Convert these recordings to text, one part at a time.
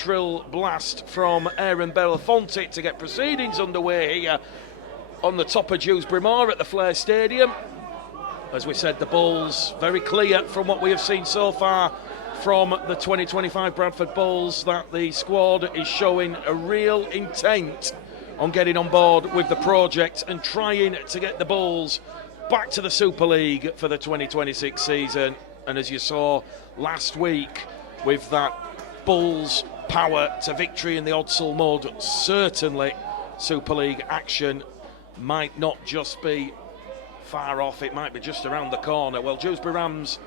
shrill blast from Aaron Belafonte to get proceedings underway here on the top of Dewsbury Moor at the Flair Stadium. As we said, the Bulls, very clear from what we have seen so far from the 2025 Bradford Bulls that the squad is showing a real intent on getting on board with the project and trying to get the Bulls back to the Super League for the 2026 season. And as you saw last week with that Bulls power to victory in the Odsal mode, certainly Super League action might not just be far off, it might be just around the corner. Well, Dewsbury Rams,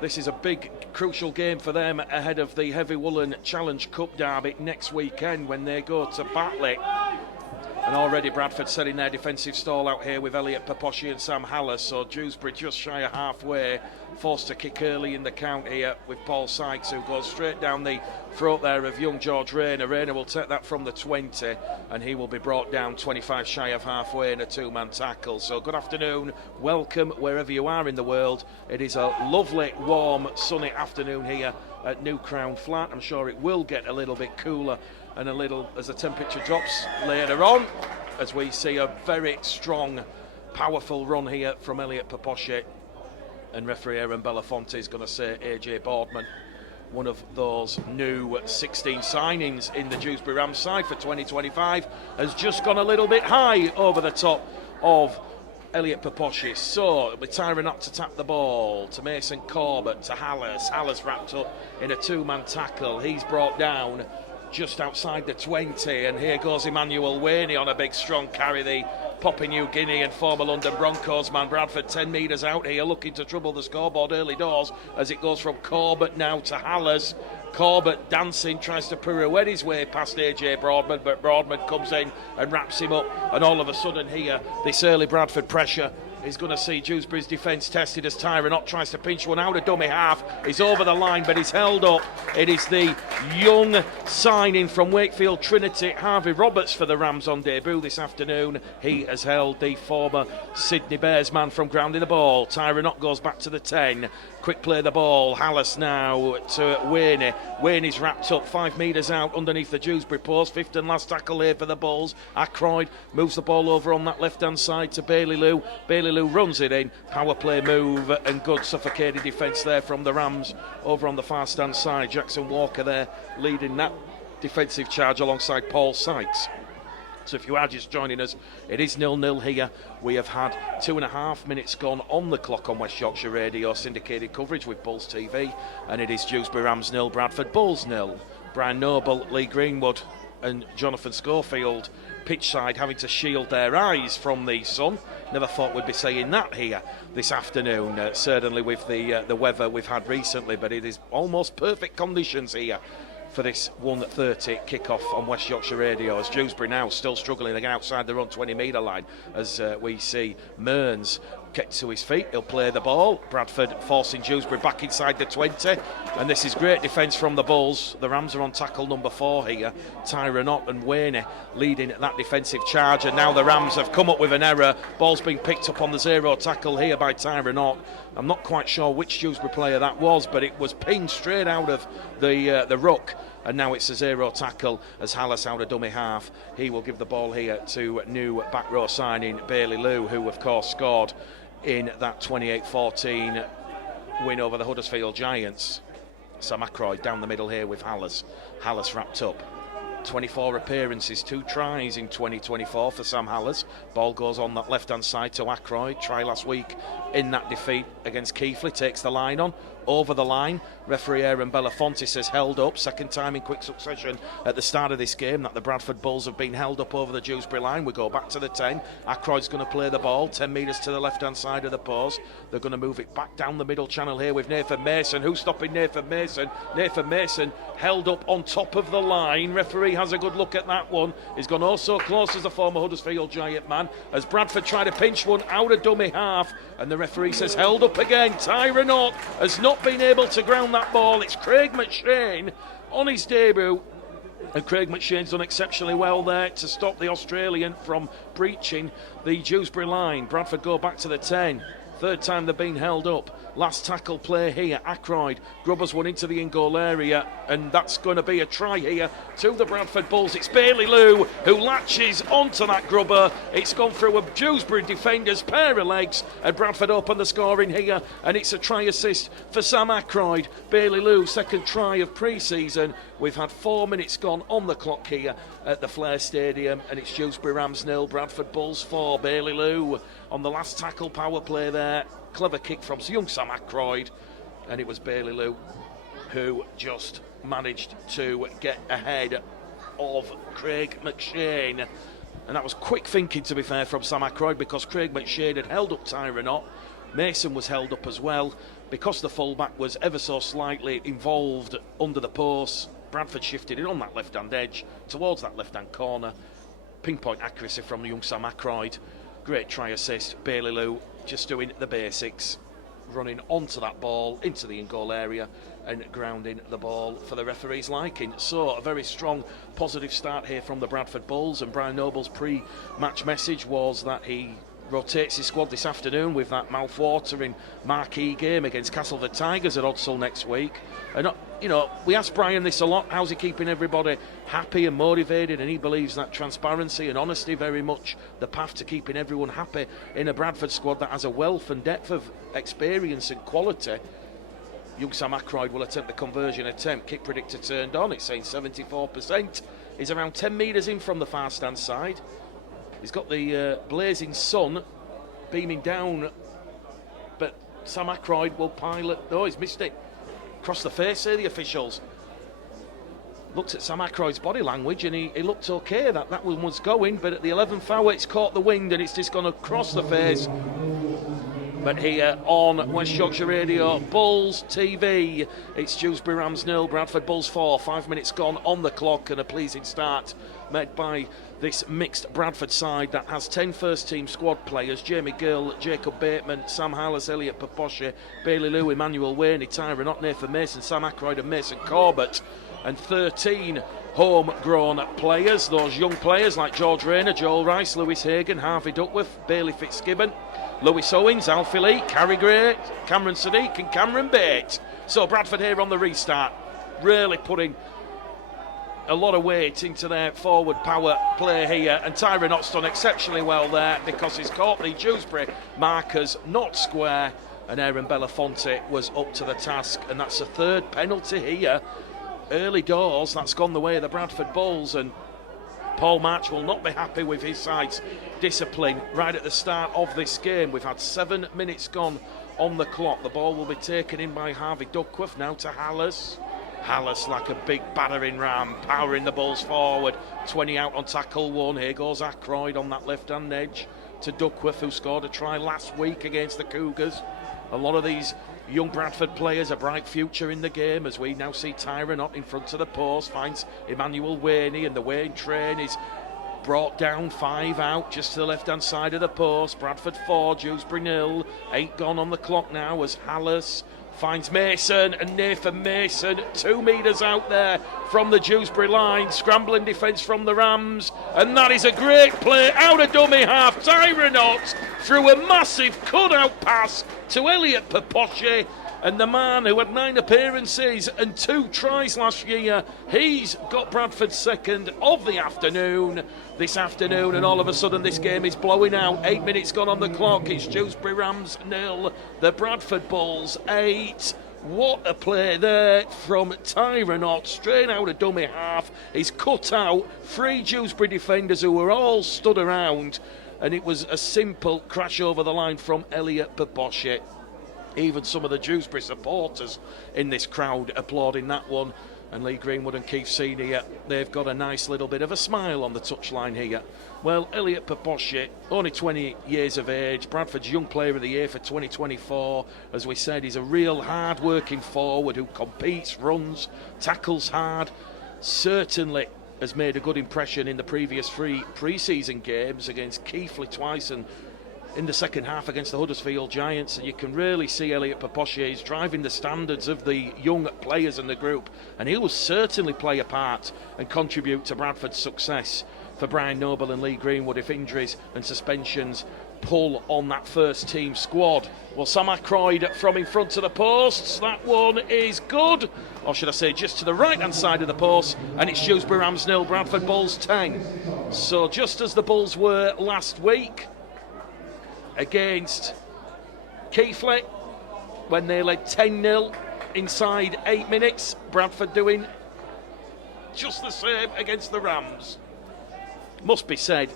this is a big, crucial game for them ahead of the Heavy Woolen Challenge Cup derby next weekend when they go to Batley. And already Bradford setting their defensive stall out here with Elliot Paposhi and Sam Hallas. So Dewsbury just shy of halfway, forced to kick early in the count here with Paul Sykes, who goes straight down the throat there of young George Rayner. Rayner will take that from the 20 and he will be brought down 25 shy of halfway in a two-man tackle. So good afternoon, welcome wherever you are in the world. It is a lovely, warm, sunny afternoon here at New Crown Flat. I'm sure it will get a little bit cooler and a little as the temperature drops later on, as we see a very strong, powerful run here from Elliot Paposhi. And referee Aaron Belafonte is going to say AJ Boardman, one of those new 16 signings in the Dewsbury Rams side for 2025, has just gone a little bit high over the top of Elliot Paposhi. So it'll be Tyron up to tap the ball to Mason Corbett to Hallas. Hallas wrapped up in a two-man tackle. He's brought down just outside the 20, and here goes Emmanuel Waney on a big strong carry, the Papua New Guinea and former London Broncos man. Bradford 10 metres out here looking to trouble the scoreboard early doors as it goes from Corbett now to Hallas. Corbett dancing, tries to pirouette his way past AJ Boardman, but Boardman comes in and wraps him up, and all of a sudden here this early Bradford pressure is going to see Dewsbury's defence tested as Tyron Ott tries to pinch one out of dummy half. He's over the line, but he's held up. It is the young signing from Wakefield Trinity, Harvey Roberts, for the Rams on debut this afternoon. He has held the former Sydney Bears man from grounding the ball. Tyron Ott goes back to the 10. Quick play the ball. Hallas now to Waney. Waney's wrapped up 5 metres out underneath the Dewsbury post. Fifth and last tackle here for the Bulls. Ackroyd moves the ball over on that left-hand side to Bailey Lou. Bailey Lou runs it in. Power play move and good suffocating defence there from the Rams over on the far-stand side. Jackson Walker there leading that defensive charge alongside Paul Sykes. So if you are just joining us, it is 0-0 here. We have had 2.5 minutes gone on the clock on West Yorkshire Radio, syndicated coverage with Bulls TV, and it is Dewsbury Rams 0, Bradford Bulls 0. Brian Noble, Lee Greenwood and Jonathan Schofield pitch side having to shield their eyes from the sun. Never thought we'd be saying that here this afternoon, certainly with the weather we've had recently, but it is almost perfect conditions here for this 1:30 kick-off on West Yorkshire Radio, as Dewsbury now still struggling to get outside their own 20-metre line, as we see Mearns get to his feet. He'll play the ball. Bradford forcing Dewsbury back inside the 20, and this is great defence from the Bulls. The Rams are on tackle number 4 here. Tyron Ott and Waney leading that defensive charge, and now the Rams have come up with an error. Ball's been picked up on the 0 tackle here by Tyron Ott. I'm not quite sure which Dewsbury player that was, but it was pinged straight out of the ruck, and now it's a 0 tackle as Hallas out of dummy half. He will give the ball here to new back row signing Bailey Lou, who of course scored in that 28-14 win over the Huddersfield Giants. Sam Ackroyd down the middle here with Hallas. Hallas wrapped up. 24 appearances, 2 tries in 2024 for Sam Hallas. Ball goes on that left-hand side to Ackroyd. Try last week in that defeat against Keighley. Takes the line on. Over the line. Referee Aaron Belafonte says held up. Second time in quick succession at the start of this game that the Bradford Bulls have been held up over the Dewsbury line. We go back to the 10. Ackroyd's going to play the ball 10 metres to the left-hand side of the post. They're going to move it back down the middle channel here with Nathan Mason. Who's stopping Nathan Mason? Nathan Mason held up on top of the line. Referee has a good look at that one. He's gone oh so close as the former Huddersfield Giant man, as Bradford try to pinch one out of dummy half, and the referee says held up again. Tyron Ott has not been able to ground that ball. It's Craig McShane on his debut, and Craig McShane's done exceptionally well there to stop the Australian from breaching the Dewsbury line. Bradford go back to the 10. Third time they've been held up. Last tackle play here, Ackroyd. Grubbers one into the in-goal area, and that's going to be a try here to the Bradford Bulls. It's Bailey Lou who latches onto that grubber. It's gone through a Dewsbury defender's pair of legs, and Bradford open the scoring here, and it's a try assist for Sam Ackroyd. Bailey Lou, second try of pre-season. We've had 4 minutes gone on the clock here at the Flare Stadium, and it's Dewsbury Rams 0, Bradford Bulls 4. Bailey Lou on the last tackle power play there. Clever kick from young Sam Ackroyd, and it was Bailey Lou who just managed to get ahead of Craig McShane. And that was quick thinking, to be fair, from Sam Ackroyd, because Craig McShane had held up Tyron Ott. Mason was held up as well. Because the fullback was ever so slightly involved under the post, Bradford shifted it on that left-hand edge towards that left-hand corner. Pinpoint accuracy from the young Sam Ackroyd. Great try assist. Bailey Lou just doing the basics, running onto that ball into the in-goal area and grounding the ball for the referee's liking. So a very strong positive start here from the Bradford Bulls, and Brian Noble's pre-match message was that he rotates his squad this afternoon with that mouth-watering marquee game against Castleford Tigers at Odsall next week. And you know, we asked Brian this a lot, how's he keeping everybody happy and motivated, and he believes that transparency and honesty very much the path to keeping everyone happy in a Bradford squad that has a wealth and depth of experience and quality. Young Sam Ackroyd will attempt the conversion attempt. Kick predictor turned on, it's saying 74%. He's around 10 metres in from the far stand side. He's got the blazing sun beaming down, but Sam Ackroyd will pilot. No, he's missed it. Across the face here, the officials. Looked at Sam Ackroyd's body language, and he looked okay. That one was going, but at the 11th hour, it's caught the wind, and it's just gone across the face. But here on West Yorkshire Radio, Bulls TV, it's Dewsbury Rams 0, Bradford Bulls 4. 5 minutes gone on the clock, and a pleasing start made by this mixed Bradford side that has 10 first-team squad players: Jamie Gill, Jacob Bateman, Sam Harless, Elliot Paposhe, Bailey Lou, Emmanuel Waney, Tyron Ott, Nathan Mason, Sam Ackroyd and Mason Corbett, and 13 homegrown players. Those young players like George Rayner, Joel Rice, Lewis Hagan, Harvey Duckworth, Bailey Fitzgibbon, Lewis Owens, Alfie Lee, Carrie Gray, Cameron Sadiq and Cameron Bate. So Bradford here on the restart, really putting a lot of weight into their forward power play here, and Tyron Ott's done exceptionally well there because he's caught the Dewsbury markers not square, and Aaron Belafonte was up to the task, and that's a third penalty here. Early doors, that's gone the way of the Bradford Bulls, and Paul March will not be happy with his side's discipline right at the start of this game. We've had 7 minutes gone on the clock. The ball will be taken in by Harvey Duckworth, now to Harless. Harless like a big battering ram, powering the Bulls forward. 20 out on tackle 1. Here goes Ackroyd on that left-hand edge to Duckworth, who scored a try last week against the Cougars. A lot of these young Bradford players, a bright future in the game, as we now see Tyron Ott in front of the post, finds Emmanuel Waney, and the Wayne train is brought down. 5 out just to the left-hand side of the post. Bradford 4, Dewsbury 0. 8 gone on the clock now as Harless finds Mason, and Nathan Mason 2 metres out there from the Dewsbury line. Scrambling defence from the Rams, and that is a great play out of dummy half. Tyron Ott through a massive cut-out pass to Elliot Paposhe, and the man who had 9 appearances and 2 tries last year, he's got Bradford's second of the afternoon this afternoon, and all of a sudden this game is blowing out. 8 minutes gone on the clock. It's Dewsbury Rams 0, the Bradford Bulls 8. What a play there from Tyron Ott, straight out of dummy half. He's cut out 3 Dewsbury defenders who were all stood around, and it was a simple crash over the line from Elliot Paposhe. Even some of the Dewsbury supporters in this crowd applauding that one. And Lee Greenwood and Keith Senior, they've got a nice little bit of a smile on the touchline here. Well, Elliot Paposhe, only 20 years of age, Bradford's Young Player of the Year for 2024. As we said, he's a real hard-working forward who competes, runs, tackles hard. Certainly has made a good impression in the previous 3 pre-season games against Keighley twice and in the second half against the Huddersfield Giants, and you can really see Elliot Paposhe is driving the standards of the young players in the group, and he will certainly play a part and contribute to Bradford's success for Brian Noble and Lee Greenwood if injuries and suspensions pull on that first team squad. Well, Sam Aykroyd from in front of the posts. That one is good, or should I say just to the right hand side of the post, and it's Dewsbury Rams 0, Bradford Bulls 10. So just as the Bulls were last week against Keighley when they led 10-0 inside 8 minutes, Bradford doing just the same against the Rams. Must be said,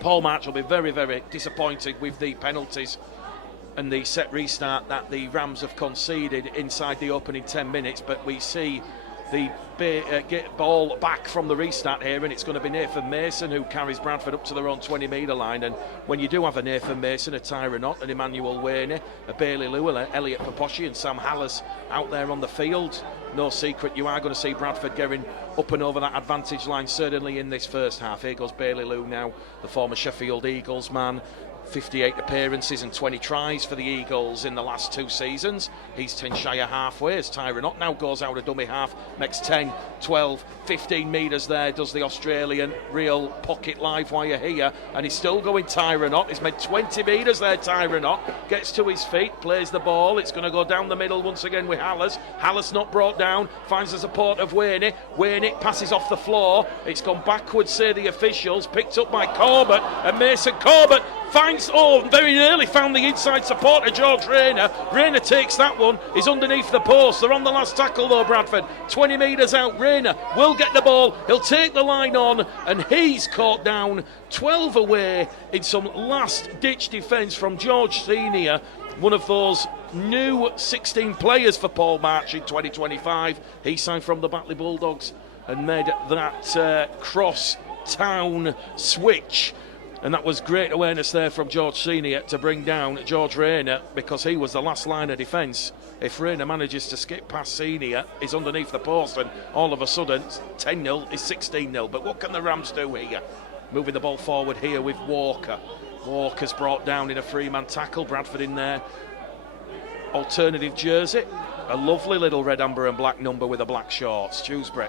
Paul March will be very, very disappointed with the penalties and the set restart that the Rams have conceded inside the opening 10 minutes, but we see the get ball back from the restart here, and it's going to be Nathan Mason who carries Bradford up to their own 20-metre line. And when you do have a Nathan Mason, a Tyron Ott, an Emmanuel Waney, a Bailey Lewell, Elliot Paposhi and Sam Hallas out there on the field, no secret you are going to see Bradford getting up and over that advantage line, certainly in this first half. Here goes Bailey Lew now, the former Sheffield Eagles man. 58 appearances and 20 tries for the Eagles in the last 2 seasons. He's 10 shy of halfway as Tyron Ott now goes out a dummy half, makes 10, 12, 15 metres there, does the Australian real pocket live wire here, and he's still going Tyron Ott. He's made 20 metres there, Tyron Ott, gets to his feet, plays the ball, it's going to go down the middle once again with Hallas. Hallas not brought down, finds the support of Waney. Waney passes off the floor, it's gone backwards, say the officials, picked up by Corbett, and Mason Corbett finds, very nearly found the inside support of George Rayner. Rayner takes that one, he's underneath the post. They're on the last tackle though, Bradford. 20 metres out, Rayner will get the ball, he'll take the line on, and he's caught down 12 away in some last-ditch defence from George Senior, one of those new 16 players for Paul March in 2025. He signed from the Batley Bulldogs and made that cross-town switch. And that was great awareness there from George Senior to bring down George Rayner, because he was the last line of defence. If Rayner manages to skip past Senior, he's underneath the post, and all of a sudden 10-0 is 16-0. But what can the Rams do here? Moving the ball forward here with Walker. Walker's brought down in a three-man tackle. Bradford in there. Alternative jersey. A lovely little red, amber and black number with a black shorts. Dewsbury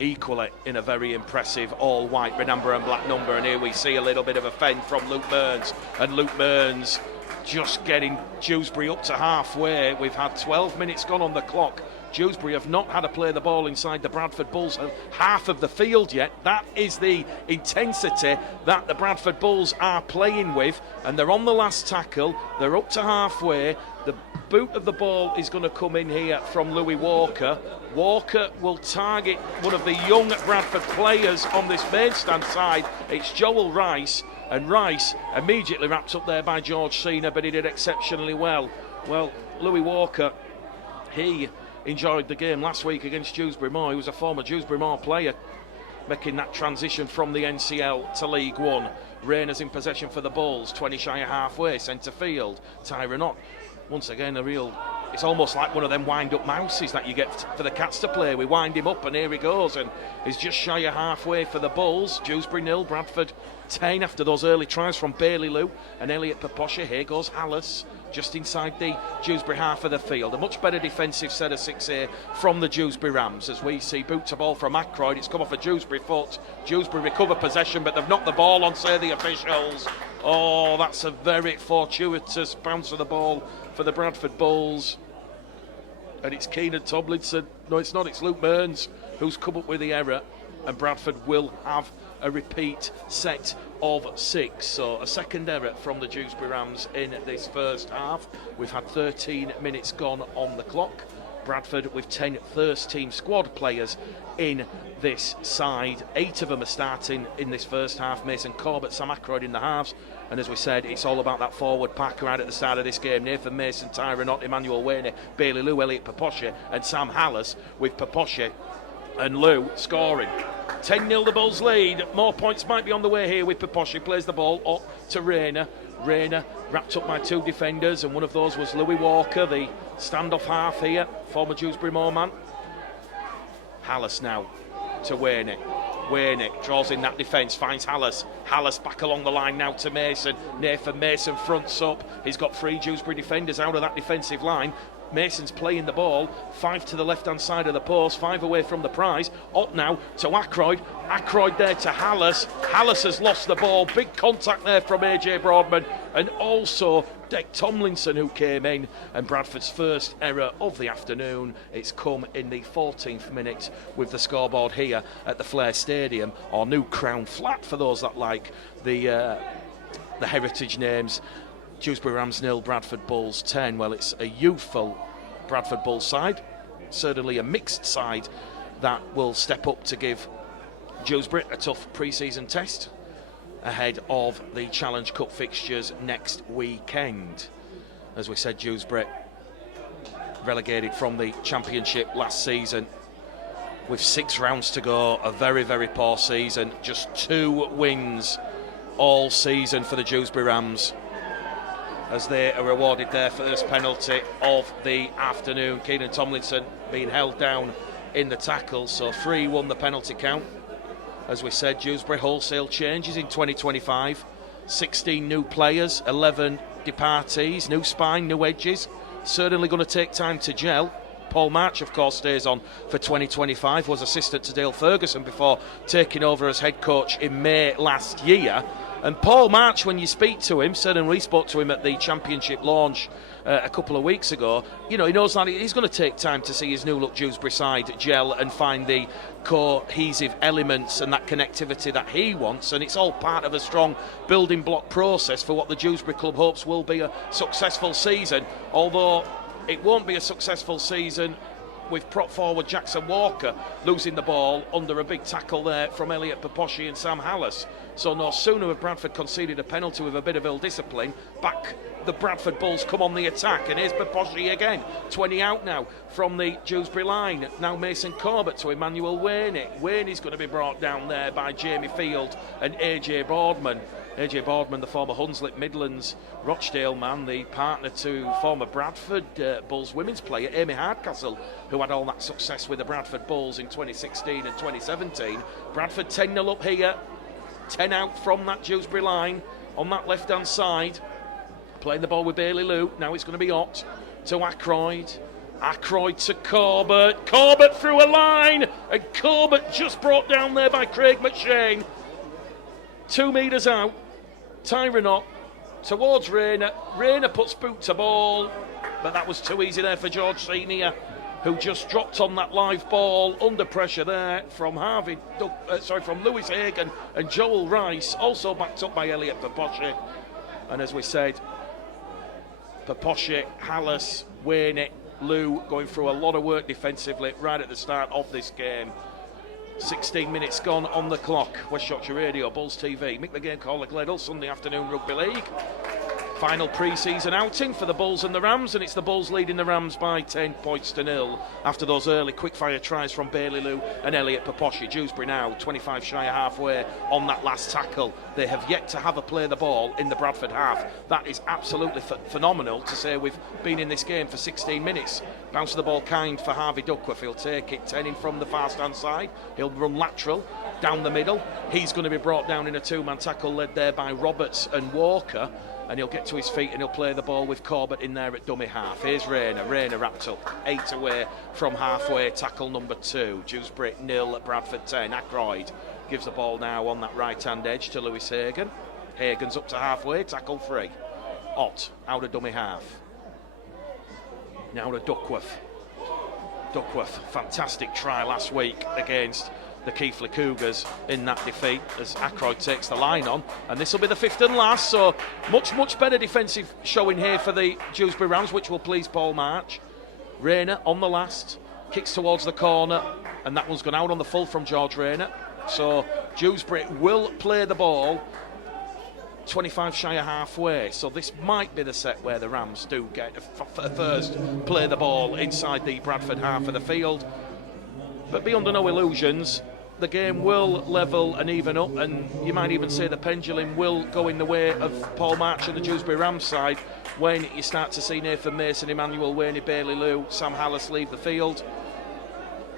equally in a very impressive all-white red, amber and black number, and here we see a little bit of a fend from Luke Burns, and Luke Burns just getting Dewsbury up to halfway. We've had 12 minutes gone on the clock. Dewsbury have not had to play the ball inside the Bradford Bulls half of the field yet. That is the intensity that the Bradford Bulls are playing with, and they're on the last tackle. They're up to halfway. The boot of the ball is going to come in here from Louis Walker. Walker will target one of the young Bradford players on this main stand side. It's Joel Rice, and Rice immediately wrapped up there by George Senior, but he did exceptionally well. Well, Louis Walker, he enjoyed the game last week against Dewsbury Moor. He was a former Dewsbury Moor player, making that transition from the NCL to League One. Rayner's in possession for the Bulls, 20 shy of halfway, centre field. Tyron Ott, once again it's almost like one of them wind-up mouses that you get for the Cats to play. We wind him up and here he goes, and he's just shy of halfway for the Bulls. Dewsbury 0, Bradford 10 after those early tries from Bailey Lew and Elliot Paposhi. Here goes Hallas, just inside the Dewsbury half of the field. A much better defensive set of 6 here from the Dewsbury Rams, as we see boot to ball from Aykroyd. It's come off a Dewsbury foot. Dewsbury recover possession, but they've knocked the ball on, say the officials. Oh, that's a very fortuitous bounce of the ball for the Bradford Bulls. And it's Keenan Tomlinson. No, it's not. It's Luke Burns who's come up with the error. And Bradford will have a repeat set of 6. So a second error from the Dewsbury Rams in this first half. We've had 13 minutes gone on the clock. Bradford with 10 first team squad players in this side. 8 of them are starting in this first half. Mason Corbett, Sam Aykroyd in the halves. And as we said, it's all about that forward pack right at the start of this game. Nathan Mason, Tyron Ott, Emmanuel Waney, Bailey Lew, Elliot Paposhi and Sam Hallas, with Paposhi and Lew scoring. 10-0 the Bulls lead. More points might be on the way here with Paposhi. Plays the ball up to Rayner. Rayner wrapped up by 2 defenders, and one of those was Louis Walker, the standoff half here, former Dewsbury Moor man. Hallas now to Waney. Waney draws in that defence, finds Hallas. Hallas back along the line now to Mason. Nathan Mason fronts up. He's got 3 Dewsbury defenders out of that defensive line. Mason's playing the ball, 5 to the left-hand side of the post, 5 away from the prize. Up now to Ackroyd. Ackroyd there to Hallis. Hallis has lost the ball. Big contact there from AJ Broadman, and also Dick Tomlinson, who came in. And Bradford's first error of the afternoon. It's come in the 14th minute with the scoreboard here at the Flair Stadium, or New Crown Flat for those that like the heritage names. Dewsbury Rams 0, Bradford Bulls 10. Well, it's a youthful Bradford Bulls side, certainly a mixed side that will step up to give Dewsbury a tough pre-season test ahead of the Challenge Cup fixtures next weekend. As we said, Dewsbury relegated from the Championship last season with 6 rounds to go. A very, very poor season. Just 2 wins all season for the Dewsbury Rams, as they are awarded their first penalty of the afternoon. Keenan Tomlinson being held down in the tackle, so 3 won the penalty count. As we said, Dewsbury wholesale changes in 2025. 16 new players, 11 departees, new spine, new edges. Certainly going to take time to gel. Paul March, of course, stays on for 2025, was assistant to Dale Ferguson before taking over as head coach in May last year. And Paul March, when you speak to him, certainly we spoke to him at the Championship launch a couple of weeks ago, you know, he knows that he's going to take time to see his new look Dewsbury side gel and find the cohesive elements and that connectivity that he wants, and it's all part of a strong building block process for what the Dewsbury club hopes will be a successful season, although it won't be a successful season with prop forward Jackson Walker losing the ball under a big tackle there from Elliot Paposhi and Sam Hallis. So no sooner have Bradford conceded a penalty with a bit of ill discipline, back the Bradford Bulls come on the attack, and here's Paposhi again, 20 out now from the Dewsbury line. Now Mason Corbett to Emmanuel Waney. Waney's going to be brought down there by Jamie Field and AJ Boardman. AJ Boardman, the former Hunslet Midlands Rochdale man, the partner to former Bradford Bulls women's player Amy Hardcastle, who had all that success with the Bradford Bulls in 2016 and 2017. Bradford 10-0 up here, 10 out from that Dewsbury line on that left-hand side. Playing the ball with Bailey Lou. Now it's going to be Ott to Ackroyd. Ackroyd to Corbett. Corbett through a line, and Corbett just brought down there by Craig McShane. 2 metres out. Tyron Ott towards Rayner. Rayner puts boot to ball, but that was too easy there for George Senior, who just dropped on that live ball under pressure there from from Lewis Hagan and Joel Rice, also backed up by Elliot Paposhi. And as we said, Paposhi, Hallis, Waney, Lou going through a lot of work defensively right at the start of this game. 16 minutes gone on the clock. West Yorkshire Radio, Bulls TV. Mick the Game Caller Gledhill, Sunday afternoon rugby league. Final pre-season outing for the Bulls and the Rams, and it's the Bulls leading the Rams by 10 points to 0 after those early quick-fire tries from Bailey Lou and Elliot Paposhi. Dewsbury now 25 shy of halfway on that last tackle. They have yet to have a play the ball in the Bradford half. That is absolutely phenomenal to say we've been in this game for 16 minutes. Bounce the ball kind for Harvey Duckworth. He'll take it 10 in from the far stand side. He'll run lateral down the middle. He's going to be brought down in a 2-man tackle led there by Roberts and Walker. And he'll get to his feet and he'll play the ball with Corbett in there at dummy half. Here's Rayner. Rayner wrapped up 8 away from halfway. Tackle number 2. Dewsbury 0, Bradford 10. Ackroyd gives the ball now on that right-hand edge to Lewis Hagan. Hagan's up to halfway. Tackle 3. Ott out of dummy half. Now to Duckworth. Duckworth, fantastic try last week against the Keighley Cougars in that defeat as Ackroyd takes the line on, and this will be the 5th and last, so much better defensive showing here for the Dewsbury Rams, which will please Paul March. Rayner on the last, kicks towards the corner, and that one's gone out on the full from George Rayner, so Dewsbury will play the ball 25 shy of halfway, so this might be the set where the Rams do get first play the ball inside the Bradford half of the field. But be under no illusions, the game will level and even up, and you might even say the pendulum will go in the way of Paul March and the Dewsbury Rams side when you start to see Nathan Mason, Emmanuel Waney, Bailey Lou, Sam Hallis leave the field,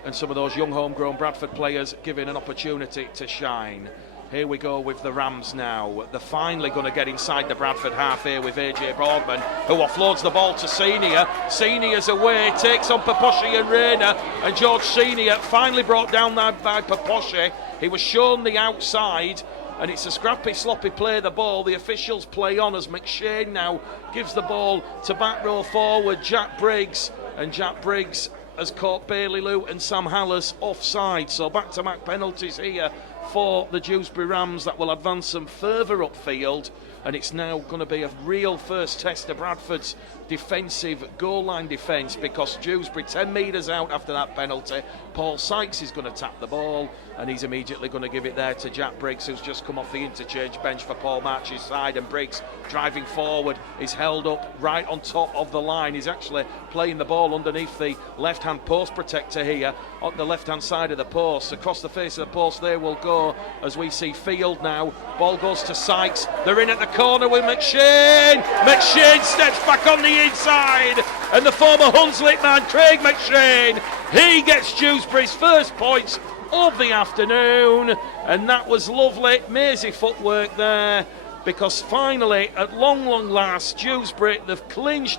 and some of those young homegrown Bradford players given an opportunity to shine. Here we go with the Rams now. They're finally going to get inside the Bradford half here with AJ Broadman, who offloads the ball to Senior. Senior's away, takes on Paposhi and Rayner, and George Senior finally brought down by Paposhi. He was shown the outside, and it's a scrappy, sloppy play, the ball. The officials play on as McShane now gives the ball to back row forward, Jack Briggs, and Jack Briggs has caught Bailey Lou and Sam Hallis offside. So back-to-back penalties here for the Dewsbury Rams that will advance them further upfield, and it's now going to be a real first test of Bradford's defensive goal line defence, because Dewsbury 10 metres out after that penalty. Paul Sykes is going to tap the ball, and he's immediately going to give it there to Jack Briggs, who's just come off the interchange bench for Paul March's side, and Briggs driving forward is held up right on top of the line. He's actually playing the ball underneath the left-hand post protector here on the left-hand side of the post. Across the face of the post there will go as we see Field now. Ball goes to Sykes. They're in at the corner with McShane. McShane steps back on the inside, and the former Hunslet man, Craig McShane, he gets Dewsbury's first points of the afternoon, and that was lovely, mazy footwork there, because finally, at long last, Dewsbury, they've clinched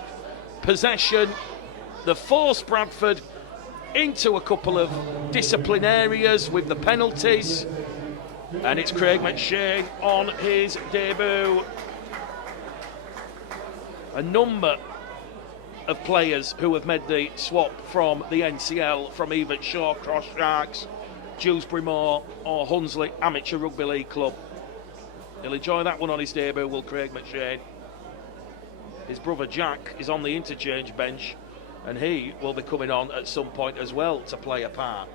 possession, they've forced Bradford into a couple of discipline areas with the penalties, and it's Craig McShane on his debut. A number of players who have made the swap from the NCL, from either Shaw Cross Sharks, Dewsbury Moor or Hunslet Amateur Rugby League Club. He'll enjoy that one on his debut, will Craig McShane. His brother Jack is on the interchange bench, and he will be coming on at some point as well to play a part.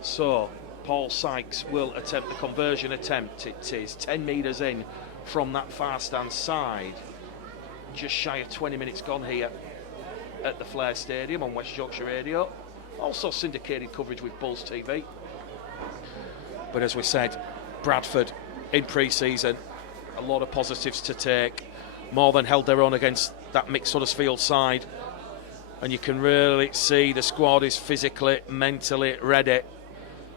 So Paul Sykes will attempt the conversion attempt. It is 10 metres in from that far stand side. Just shy of 20 minutes gone here at the Flair Stadium on West Yorkshire Radio. Also syndicated coverage with Bulls TV. But as we said, Bradford in pre-season, a lot of positives to take. More than held their own against that mixed Huddersfield side. And you can really see the squad is physically, mentally ready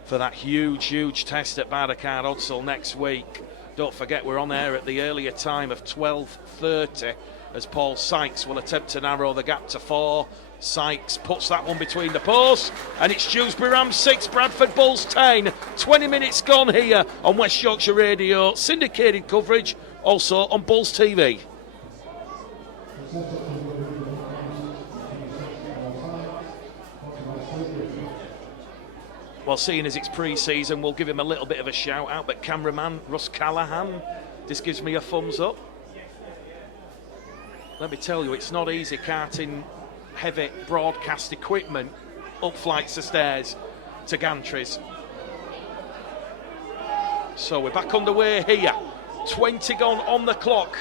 for that huge test at Barricade Odsal next week. Don't forget, we're on air at the earlier time of 12:30 as Paul Sykes will attempt to narrow the gap to 4. Sykes puts that one between the posts, and it's Dewsbury Rams 6, Bradford Bulls 10. 20 minutes gone here on West Yorkshire Radio, syndicated coverage also on Bulls TV. Well, seeing as it's pre-season, we'll give him a little bit of a shout out, but cameraman Russ Callahan just gives me a thumbs up. Let me tell you, it's not easy carting heavy broadcast equipment up flights of stairs to gantries. So we're back underway here. 20 gone on the clock.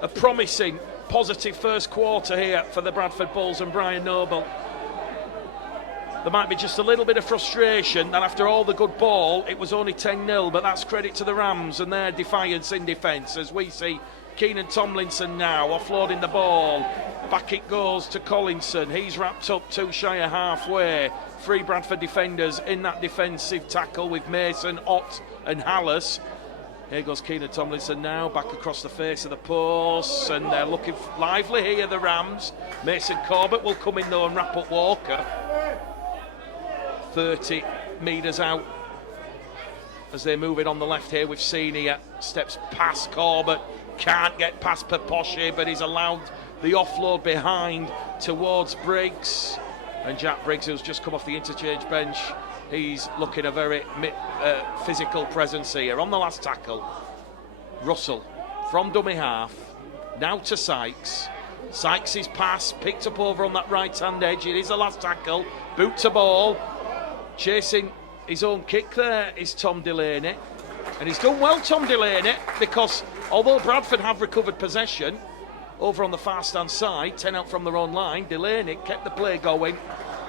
A promising, positive first quarter here for the Bradford Bulls and Brian Noble. There might be just a little bit of frustration that after all the good ball, it was only 10-0, but that's credit to the Rams and their defiance in defence, as we see Keenan Tomlinson now offloading the ball. Back it goes to Collinson. He's wrapped up too shy of halfway. 3 Bradford defenders in that defensive tackle with Mason, Ott and Hallis. Here goes Keenan Tomlinson now, back across the face of the post, and they're looking lively here, the Rams. Mason Corbett will come in though and wrap up Walker. 30 metres out as they move it on the left here with Senior. Steps past Corbett, can't get past Paposhi, but he's allowed the offload behind towards Briggs. And Jack Briggs, who's just come off the interchange bench, he's looking a very physical presence here. On the last tackle, Russell from dummy half, now to Sykes. Sykes' pass picked up over on that right-hand edge. It is the last tackle, boot to ball. Chasing his own kick there is Tom Delaney. And he's done well, Tom Delaney, because although Bradford have recovered possession over on the far stand side, 10 out from their own line, Delaney kept the play going.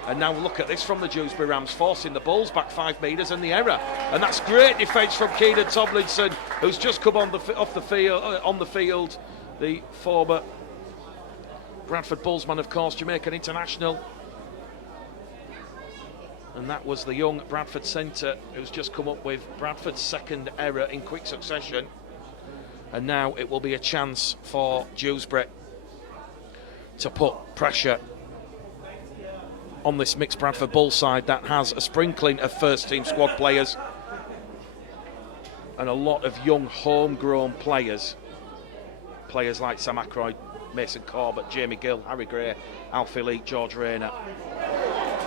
And now look at this from the Dewsbury Rams, forcing the Bulls back 5 metres and the error. And that's great defence from Keenan Tomlinson, who's just come on the field. The former Bradford Bullsman, of course, Jamaican international. And that was the young Bradford centre who's just come up with Bradford's second error in quick succession. And now it will be a chance for Dewsbury to put pressure on this mixed Bradford Bull side that has a sprinkling of first team squad players and a lot of young homegrown players. Players like Sam Ackroyd, Mason Corbett, Jamie Gill, Harry Gray, Alfie Lee, George Rayner.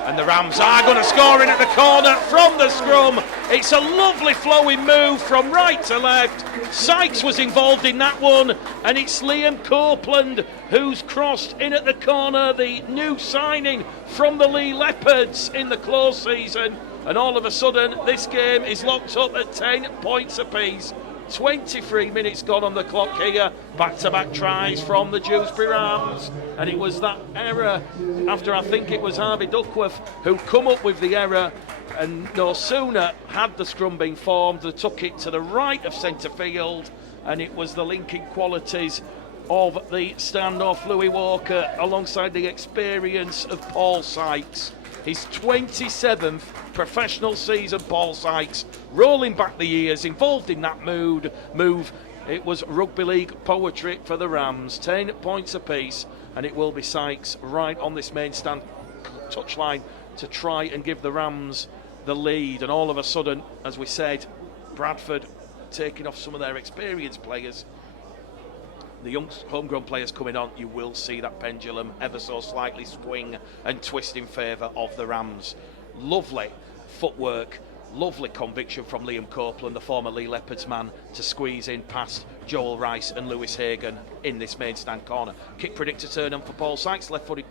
And the Rams are going to score in at the corner from the scrum. It's a lovely flowing move from right to left. Sykes was involved in that one, and it's Liam Copeland who's crossed in at the corner, the new signing from the Lee Leopards in the close season. And all of a sudden, this game is locked up at 10 points apiece. 23 minutes gone on the clock here. Back-to-back tries from the Dewsbury Rams. And it was that error after I think it was Harvey Duckworth who come up with the error. And no sooner had the scrum been formed, they took it to the right of centre field. And it was the linking qualities of the standoff Louis Walker alongside the experience of Paul Sykes. His 27th professional season, Paul Sykes, rolling back the years, involved in that move. It was rugby league poetry for the Rams. 10 points apiece, and it will be Sykes right on this main stand touchline to try and give the Rams the lead. And all of a sudden, as we said, Bradford taking off some of their experienced players. The young homegrown players coming on, you will see that pendulum ever so slightly swing and twist in favour of the Rams. Lovely footwork, lovely conviction from Liam Copeland, the former Lee Leopards man, to squeeze in past Joel Rice and Lewis Hagan in this main stand corner. Kick predictor turn on for Paul Sykes, left-footed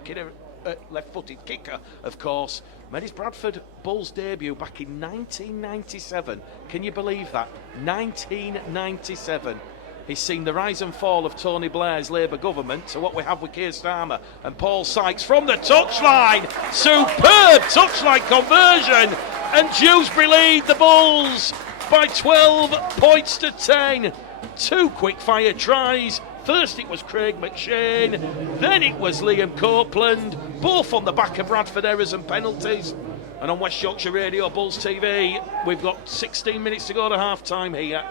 kicker, of course. Made his Bradford Bulls debut back in 1997. Can you believe that? 1997. He's seen the rise and fall of Tony Blair's Labour government to what we have with Keir Starmer and Paul Sykes from the touchline. Superb touchline conversion, and Dewsbury lead the Bulls by 12 points to 10. Two quick-fire tries. First it was Craig McShane, then it was Liam Copeland, both on the back of Bradford errors and penalties. And on West Yorkshire Radio, Bulls TV, we've got 16 minutes to go to half-time here.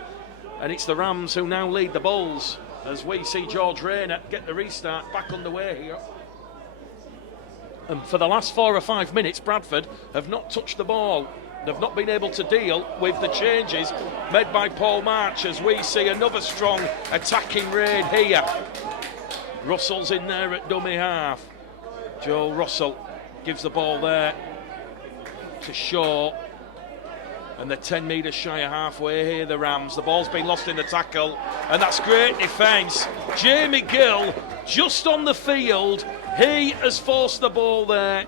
And it's the Rams who now lead the Bulls as we see George Rayner get the restart back underway here. And for the last 4 or 5 minutes, Bradford have not touched the ball. They've not been able to deal with the changes made by Paul March as we see another strong attacking raid here. Russell's in there at dummy half. Joel Russell gives the ball there to Shaw. And they're 10 metres shy of halfway here, the Rams. The ball's been lost in the tackle, and that's great defence. Jamie Gill just on the field. He has forced the ball there,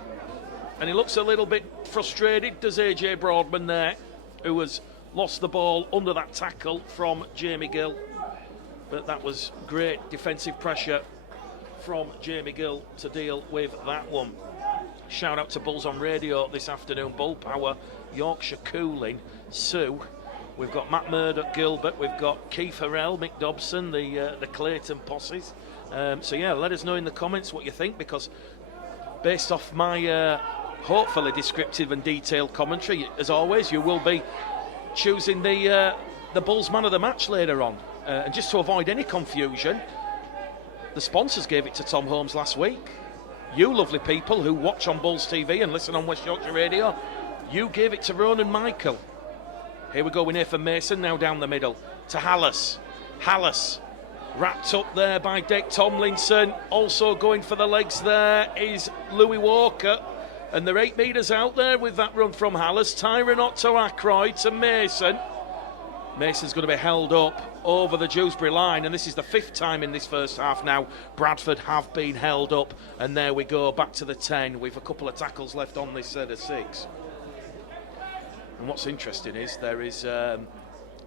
and he looks a little bit frustrated, does AJ Broadman there, who has lost the ball under that tackle from Jamie Gill. But that was great defensive pressure from Jamie Gill to deal with that one. Shout out to Bulls on Radio this afternoon. Bull Power, Yorkshire Cooling, Sue. We've got Matt Murdoch, Gilbert. We've got Keith Harrell, Mick Dobson, the Clayton posses. So yeah, let us know in the comments what you think, because based off my hopefully descriptive and detailed commentary, as always, you will be choosing the Bulls man of the match later on. And just to avoid any confusion, the sponsors gave it to Tom Holmes last week. You lovely people who watch on Bulls TV and listen on West Yorkshire Radio, you gave it to Ronan Michael. Here we go with Nathan Mason, now down the middle to Hallis. Hallis wrapped up there by Dick Tomlinson. Also going for the legs there is Louis Walker. And they're 8 metres out there with that run from Hallis. Tyron Otto Ackroyd to Mason. Mason's going to be held up over the Dewsbury line, and this is the 5th time in this first half now Bradford have been held up. And there we go, back to the 10 with a couple of tackles left on this set of 6. And what's interesting is there is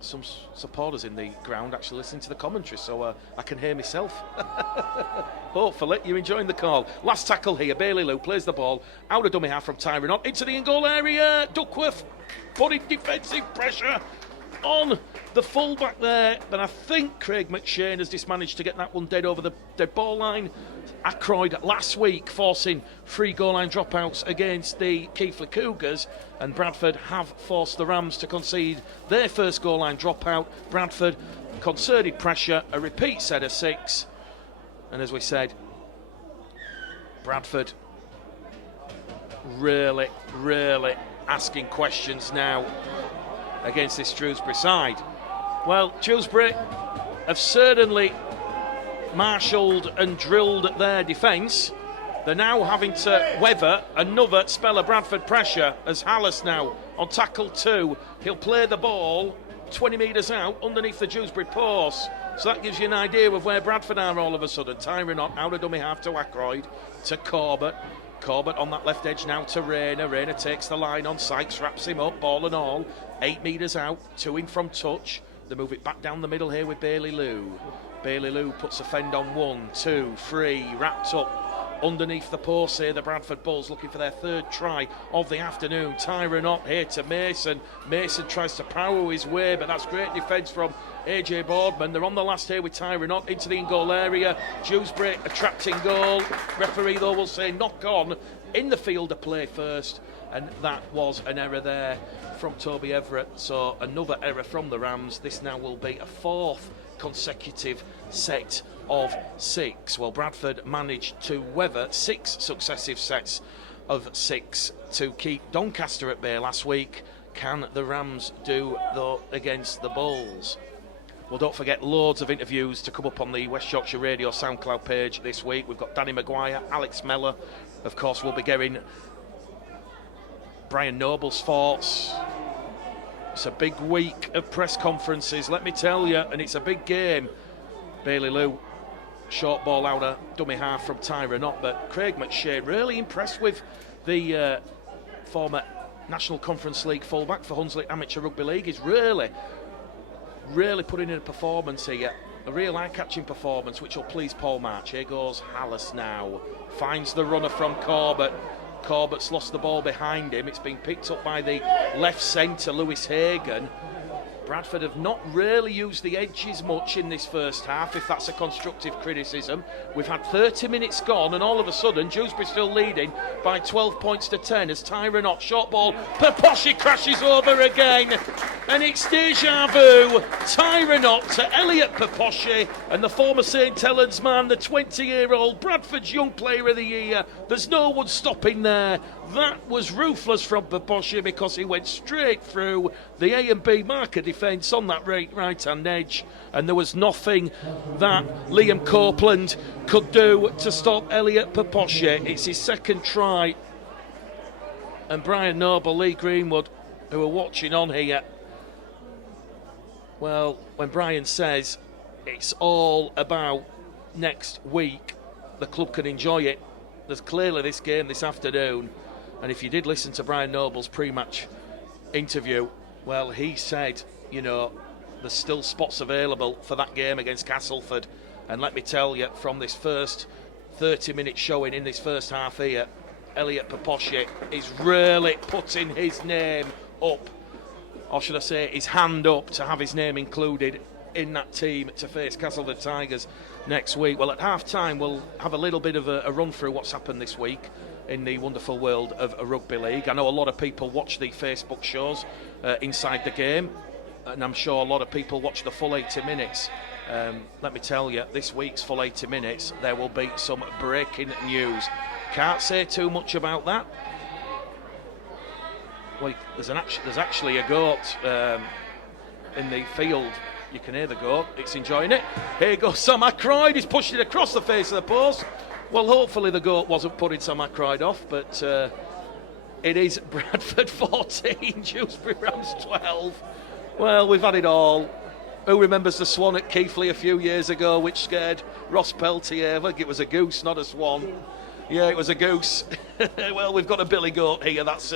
some supporters in the ground actually listening to the commentary, so I can hear myself. Hopefully you're enjoying the call. Last tackle here, Bailey Lou plays the ball out of dummy half from Tyron Ott into the in-goal area. Duckworth putting defensive pressure on the fullback there, but I think Craig McShane has just managed to get that one dead over the dead ball line. Ackroyd last week forcing 3 goal line dropouts against the Keighley Cougars, and Bradford have forced the Rams to concede their first goal line dropout. Bradford, concerted pressure, a repeat set of 6, and as we said, Bradford really asking questions now against this Dewsbury side. Well, Dewsbury have certainly marshalled and drilled their defence. They're now having to weather another spell of Bradford pressure as Hallis now on tackle 2. He'll play the ball 20 metres out underneath the Dewsbury post. So that gives you an idea of where Bradford are all of a sudden. Tyron out of dummy half to Ackroyd, to Corbett. Corbett on that left edge now to Rayner. Rayner takes the line on Sykes, wraps him up, ball and all. 8 metres out, 2 in from touch. They move it back down the middle here with Bailey Lou. Bailey Lou puts a fend on 1, 2, 3, wrapped up underneath the post here. The Bradford Bulls looking for their 3rd try of the afternoon. Tyron Ott here to Mason. Mason tries to power his way, but that's great defence from AJ Boardman. They're on the last here with Tyron Ott into the in-goal area. Dewsbury attracting goal. Referee though will say knock on in the field of play first, and that was an error there from Toby Everett. So another error from the Rams. This now will be a 4th consecutive set of 6. Well, Bradford managed to weather 6 successive sets of 6 to keep Doncaster at bay last week. Can the Rams do though against the Bulls? Well, don't forget, loads of interviews to come up on the West Yorkshire Radio SoundCloud page this week. We've got Danny Maguire, Alex Mellor. Of course, we'll be getting Brian Noble's thoughts. It's a big week of press conferences, let me tell you, and it's a big game. Bailey Lou, short ball out of dummy half from Tyron Ott, but Craig McShane really impressed with the former National Conference League fullback for Hunslet Amateur Rugby League. He's really putting in a performance here, a real eye-catching performance which will please Paul March. Here goes Hallis now, finds the runner from Corbett. Corbett's lost the ball behind him. It's been picked up by the left centre, Lewis Hagan. Bradford have not really used the edges much in this first half, if that's a constructive criticism. We've had 30 minutes gone, and all of a sudden, Dewsbury still leading by 12 points to 10 as Tyron Ott, short ball, Paposhi crashes over again, and it's deja vu. Tyron Ott to Elliot Paposhi, and the former St Helens man, the 20-year-old Bradford's Young Player of the Year. There's no one stopping there. That was ruthless from Paposhi because he went straight through the A and B marker defence on that right-hand edge, and there was nothing that Liam Copeland could do to stop Elliot Paposhi. It's his 2nd try, and Brian Noble, Lee Greenwood, who are watching on here, well, when Brian says it's all about next week, the club can enjoy it. There's clearly this game this afternoon, and if you did listen to Brian Noble's pre-match interview, well, he said, you know, there's still spots available for that game against Castleford. And let me tell you, from this first 30-minute showing in this first half here, Elliot Paposhi is really putting his name up, or should I say his hand up, to have his name included in that team to face Castleford Tigers next week. Well, at half-time, we'll have a little bit of a run-through what's happened this week in the wonderful world of a rugby league. I know a lot of people watch the Facebook shows inside the game, and I'm sure a lot of people watch the full 80 minutes. Let me tell you, this week's full 80 minutes, there will be some breaking news. Can't say too much about that. Well, there's actually a goat in the field. You can hear the goat, it's enjoying it. Here goes Sam Ackroyd, he's pushed it across the face of the post. Well, hopefully the goat wasn't putting Sam Ackroyd off, but it is Bradford 14, Dewsbury Rams 12. Well, we've had it all. Who remembers the swan at Keighley a few years ago, which scared Ross Peltier? I think it was a goose, not a swan. Yeah, it was a goose. Well, we've got a billy goat here that's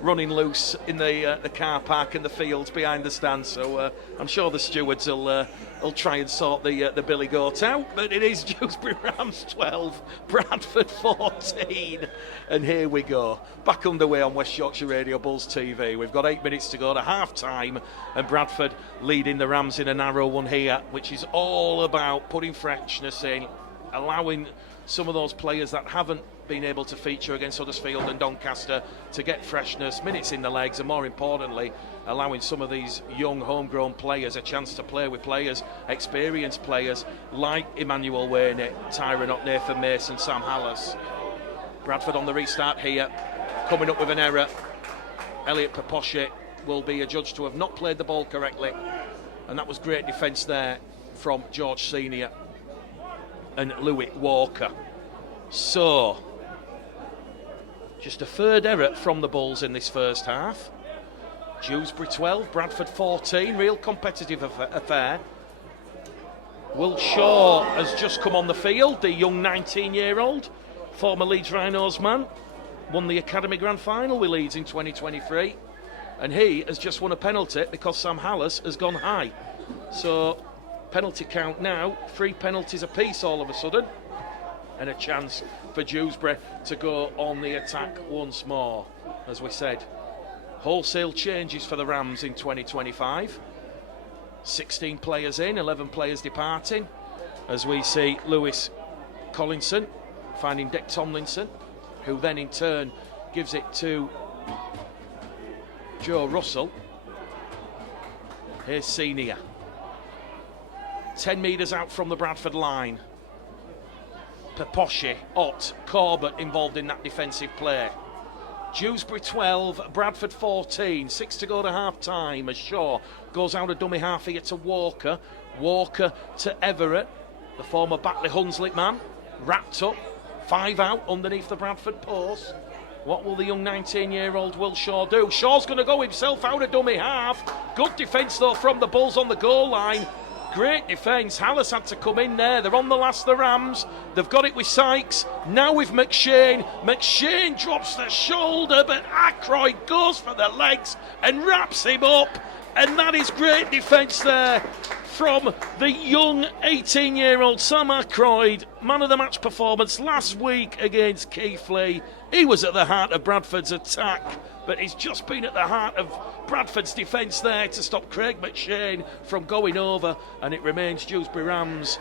running loose in the car park and the fields behind the stand. So I'm sure the stewards will try and sort the billy goat out. But it is Dewsbury Rams 12, Bradford 14. And here we go. Back underway on West Yorkshire Radio Bulls TV. We've got 8 minutes to go to half time. And Bradford leading the Rams in a narrow one here, which is all about putting freshness in, allowing some of those players that haven't been able to feature against Huddersfield and Doncaster to get freshness, minutes in the legs, and more importantly, allowing some of these young homegrown players a chance to play with players, experienced players like Emmanuel Wainett, Tyron Ott, Nathan Mason, Sam Hallas. Bradford on the restart here, coming up with an error. Elliot Paposhe will be adjudged to have not played the ball correctly, and that was great defence there from George Senior and Louis Walker. So, just a third error from the Bulls in this first half. Dewsbury 12, Bradford 14, real competitive affair. Will Shaw has just come on the field, the young 19-year-old, former Leeds Rhinos man, won the Academy Grand Final with Leeds in 2023, and he has just won a penalty because Sam Hallas has gone high. So, penalty count now, 3 penalties apiece all of a sudden, and a chance for Dewsbury to go on the attack once more. As we said, wholesale changes for the Rams in 2025. 16 players in, 11 players departing, as we see Lewis Collinson finding Dick Tomlinson, who then in turn gives it to Joe Russell. Here's Senior. 10 metres out from the Bradford line. Paposhe, Ott, Corbett involved in that defensive play. Dewsbury 12, Bradford 14, 6 to go to half time as Shaw goes out a dummy half here to Walker. Walker to Everett, the former Batley Hunslet man, wrapped up, 5 out underneath the Bradford post. What will the young 19-year-old Will Shaw do? Shaw's going to go himself out a dummy half. Good defence though from the Bulls on the goal line. Great defence. Hallas had to come in there. They're on the last, the Rams. They've got it with Sykes. Now with McShane. McShane drops the shoulder, but Ackroyd goes for the legs and wraps him up. And that is great defence there from the young 18-year-old Sam Ackroyd. Man of the match performance last week against Keighley. He was at the heart of Bradford's attack, but he's just been at the heart of Bradford's defence there to stop Craig McShane from going over, and it remains Dewsbury Rams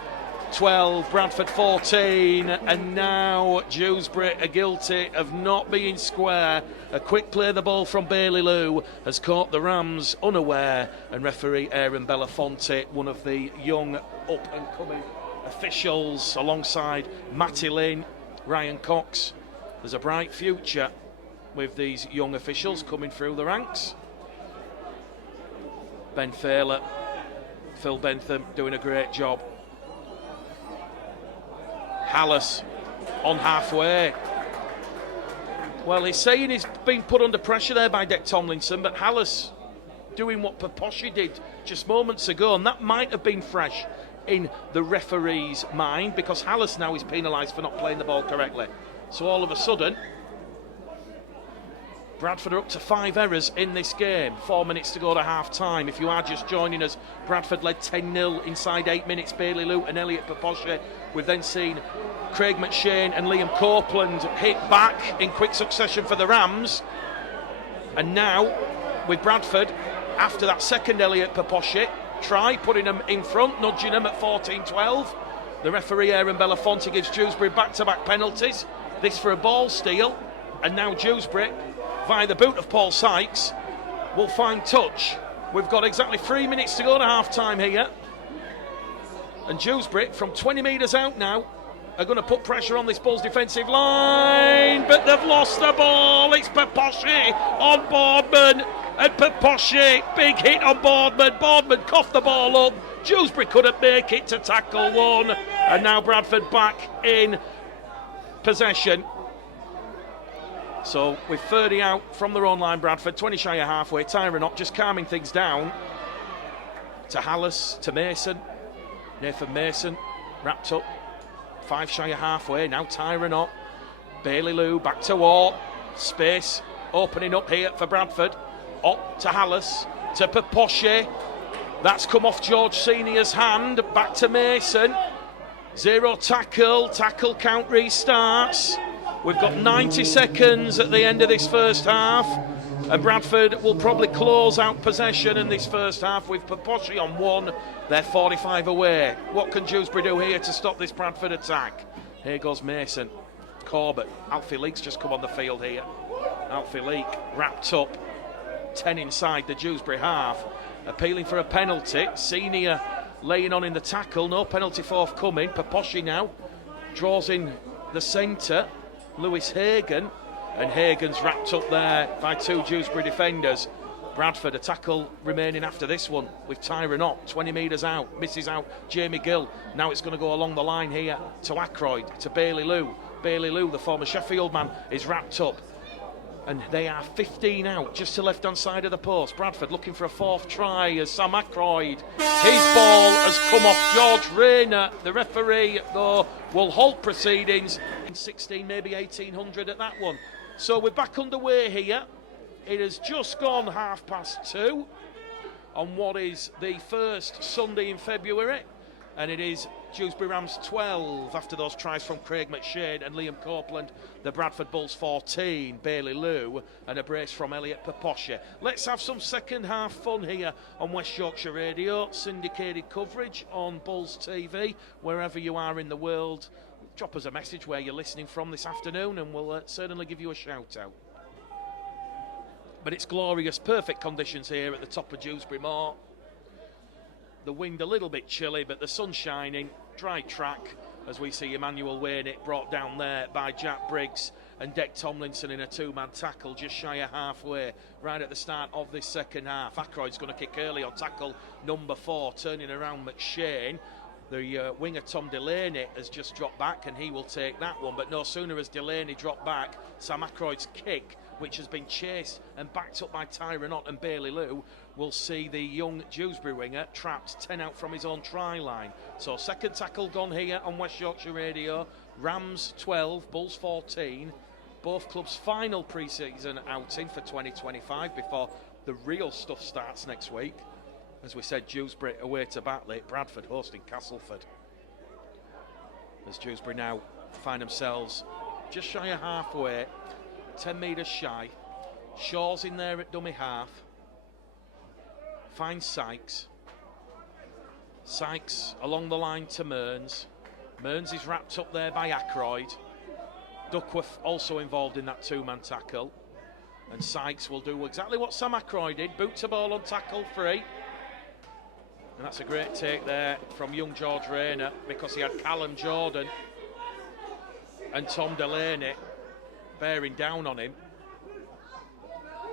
12, Bradford 14, and now Dewsbury are guilty of not being square. A quick play the ball from Bailey Lou has caught the Rams unaware, and referee Aaron Belafonte, one of the young up-and-coming officials alongside Matty Lynn, Ryan Cox. There's a bright future with these young officials coming through the ranks. Ben Thaler, Phil Bentham doing a great job. Hallas on halfway. Well, he's saying he's been put under pressure there by Dick Tomlinson, but Hallas doing what Paposhe did just moments ago, and that might have been fresh in the referee's mind because Hallas now is penalised for not playing the ball correctly. So all of a sudden, Bradford are up to 5 errors in this game. 4 minutes to go to half time. If you are just joining us, Bradford led 10-0 inside 8 minutes. Bailey Lute and Elliot Paposhe. We've then seen Craig McShane and Liam Copeland hit back in quick succession for the Rams. And now, with Bradford, after that second Elliot Paposhe try, putting them in front, nudging them at 14-12. The referee Aaron Belafonte gives Dewsbury back-to-back penalties. This for a ball steal. And now Dewsbury, via the boot of Paul Sykes, will find touch. We've got exactly 3 minutes to go to half-time here. And Dewsbury, from 20 metres out now, are going to put pressure on this Bulls defensive line, but they've lost the ball. It's Paposhe on Boardman, and Paposhe, big hit on Boardman. Boardman coughed the ball up. Dewsbury couldn't make it to tackle one, and now Bradford back in possession. So with 30 out from their own line, Bradford, 20 shy of halfway. Tyron Ott just calming things down. To Hallas, to Mason. Nathan Mason wrapped up. 5 shy of halfway. Now Tyron Ott Bailey Lou back to Watt. Space opening up here for Bradford. Up to Hallis, to Paposhe. That's come off George Senior's hand. Back to Mason. Zero tackle. Tackle count restarts. We've got 90 seconds at the end of this first half. And Bradford will probably close out possession in this first half with Paposhe on 1. They're 45 away. What can Dewsbury do here to stop this Bradford attack? Here goes Mason. Corbett. Alfie Leake's just come on the field here. Alfie Leake wrapped up. 10 inside the Dewsbury half. Appealing for a penalty. Senior laying on in the tackle. No penalty forthcoming. Paposhe now draws in the centre. Lewis Hagan. And Hagan's wrapped up there by 2 Dewsbury defenders. Bradford, a tackle remaining after this one with Tyrone Ott, 20 metres out, misses out Jamie Gill. Now it's going to go along the line here to Ackroyd, to Bailey Lou. Bailey Lou, the former Sheffield man, is wrapped up. And they are 15 out, just to left-hand side of the post. Bradford looking for a 4th try as Sam Ackroyd. His ball has come off George Rayner. The referee, though, will halt proceedings. 16, maybe 1800 at that one. So we're back underway here. It has just gone 2:30 on what is the first Sunday in February. And it is Dewsbury Rams 12 after those tries from Craig McShane and Liam Copeland. The Bradford Bulls 14, Bailey Lou, and a brace from Elliot Paposhe. Let's have some second half fun here on West Yorkshire Radio. Syndicated coverage on Bulls TV, wherever you are in the world. Drop us a message where you're listening from this afternoon and we'll certainly give you a shout out. But it's glorious, perfect conditions here at the top of Dewsbury Moor. The wind a little bit chilly, but the sun's shining. Dry track, as we see Emmanuel Wainett brought down there by Jack Briggs and Deck Tomlinson in a 2-man tackle just shy of halfway, right at the start of this second half. Ackroyd's going to kick early on tackle number 4, turning around McShane. The winger Tom Delaney has just dropped back and he will take that one, but no sooner has Delaney dropped back, Sam Ackroyd's kick, which has been chased and backed up by Tyrone Ott and Bailey Lou, will see the young Dewsbury winger trapped 10 out from his own try line. So second tackle gone here on West Yorkshire Radio. Rams 12, Bulls 14. Both clubs' final pre-season outing for 2025 before the real stuff starts next week. As we said, Dewsbury away to Batley, Bradford hosting Castleford. As Dewsbury now find themselves just shy of halfway, 10 metres shy. Shaw's in there at dummy half. Finds Sykes. Sykes along the line to Mearns. Mearns is wrapped up there by Ackroyd. Duckworth also involved in that 2-man tackle. And Sykes will do exactly what Sam Ackroyd did, boots a ball on tackle 3. And that's a great take there from young George Rayner, because he had Callum Jordan and Tom Delaney bearing down on him.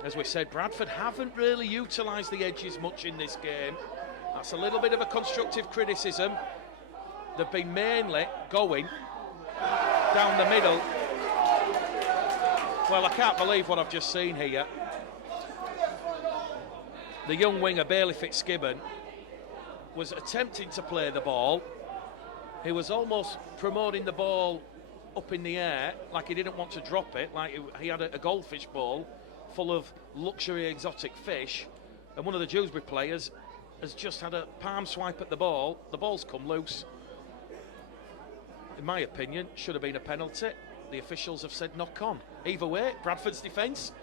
As we said, Bradford haven't really utilised the edges much in this game. That's a little bit of a constructive criticism. They've been mainly going down the middle. Well, I can't believe what I've just seen here. The young winger, Bailey Fitzgibbon, was attempting to play the ball. He was almost promoting the ball up in the air, like he didn't want to drop it, like he had a goldfish bowl full of luxury exotic fish, and one of the Dewsbury players has just had a palm swipe at the ball. The ball's come loose. In my opinion, should have been a penalty. The officials have said knock on. Either way, Bradford's defence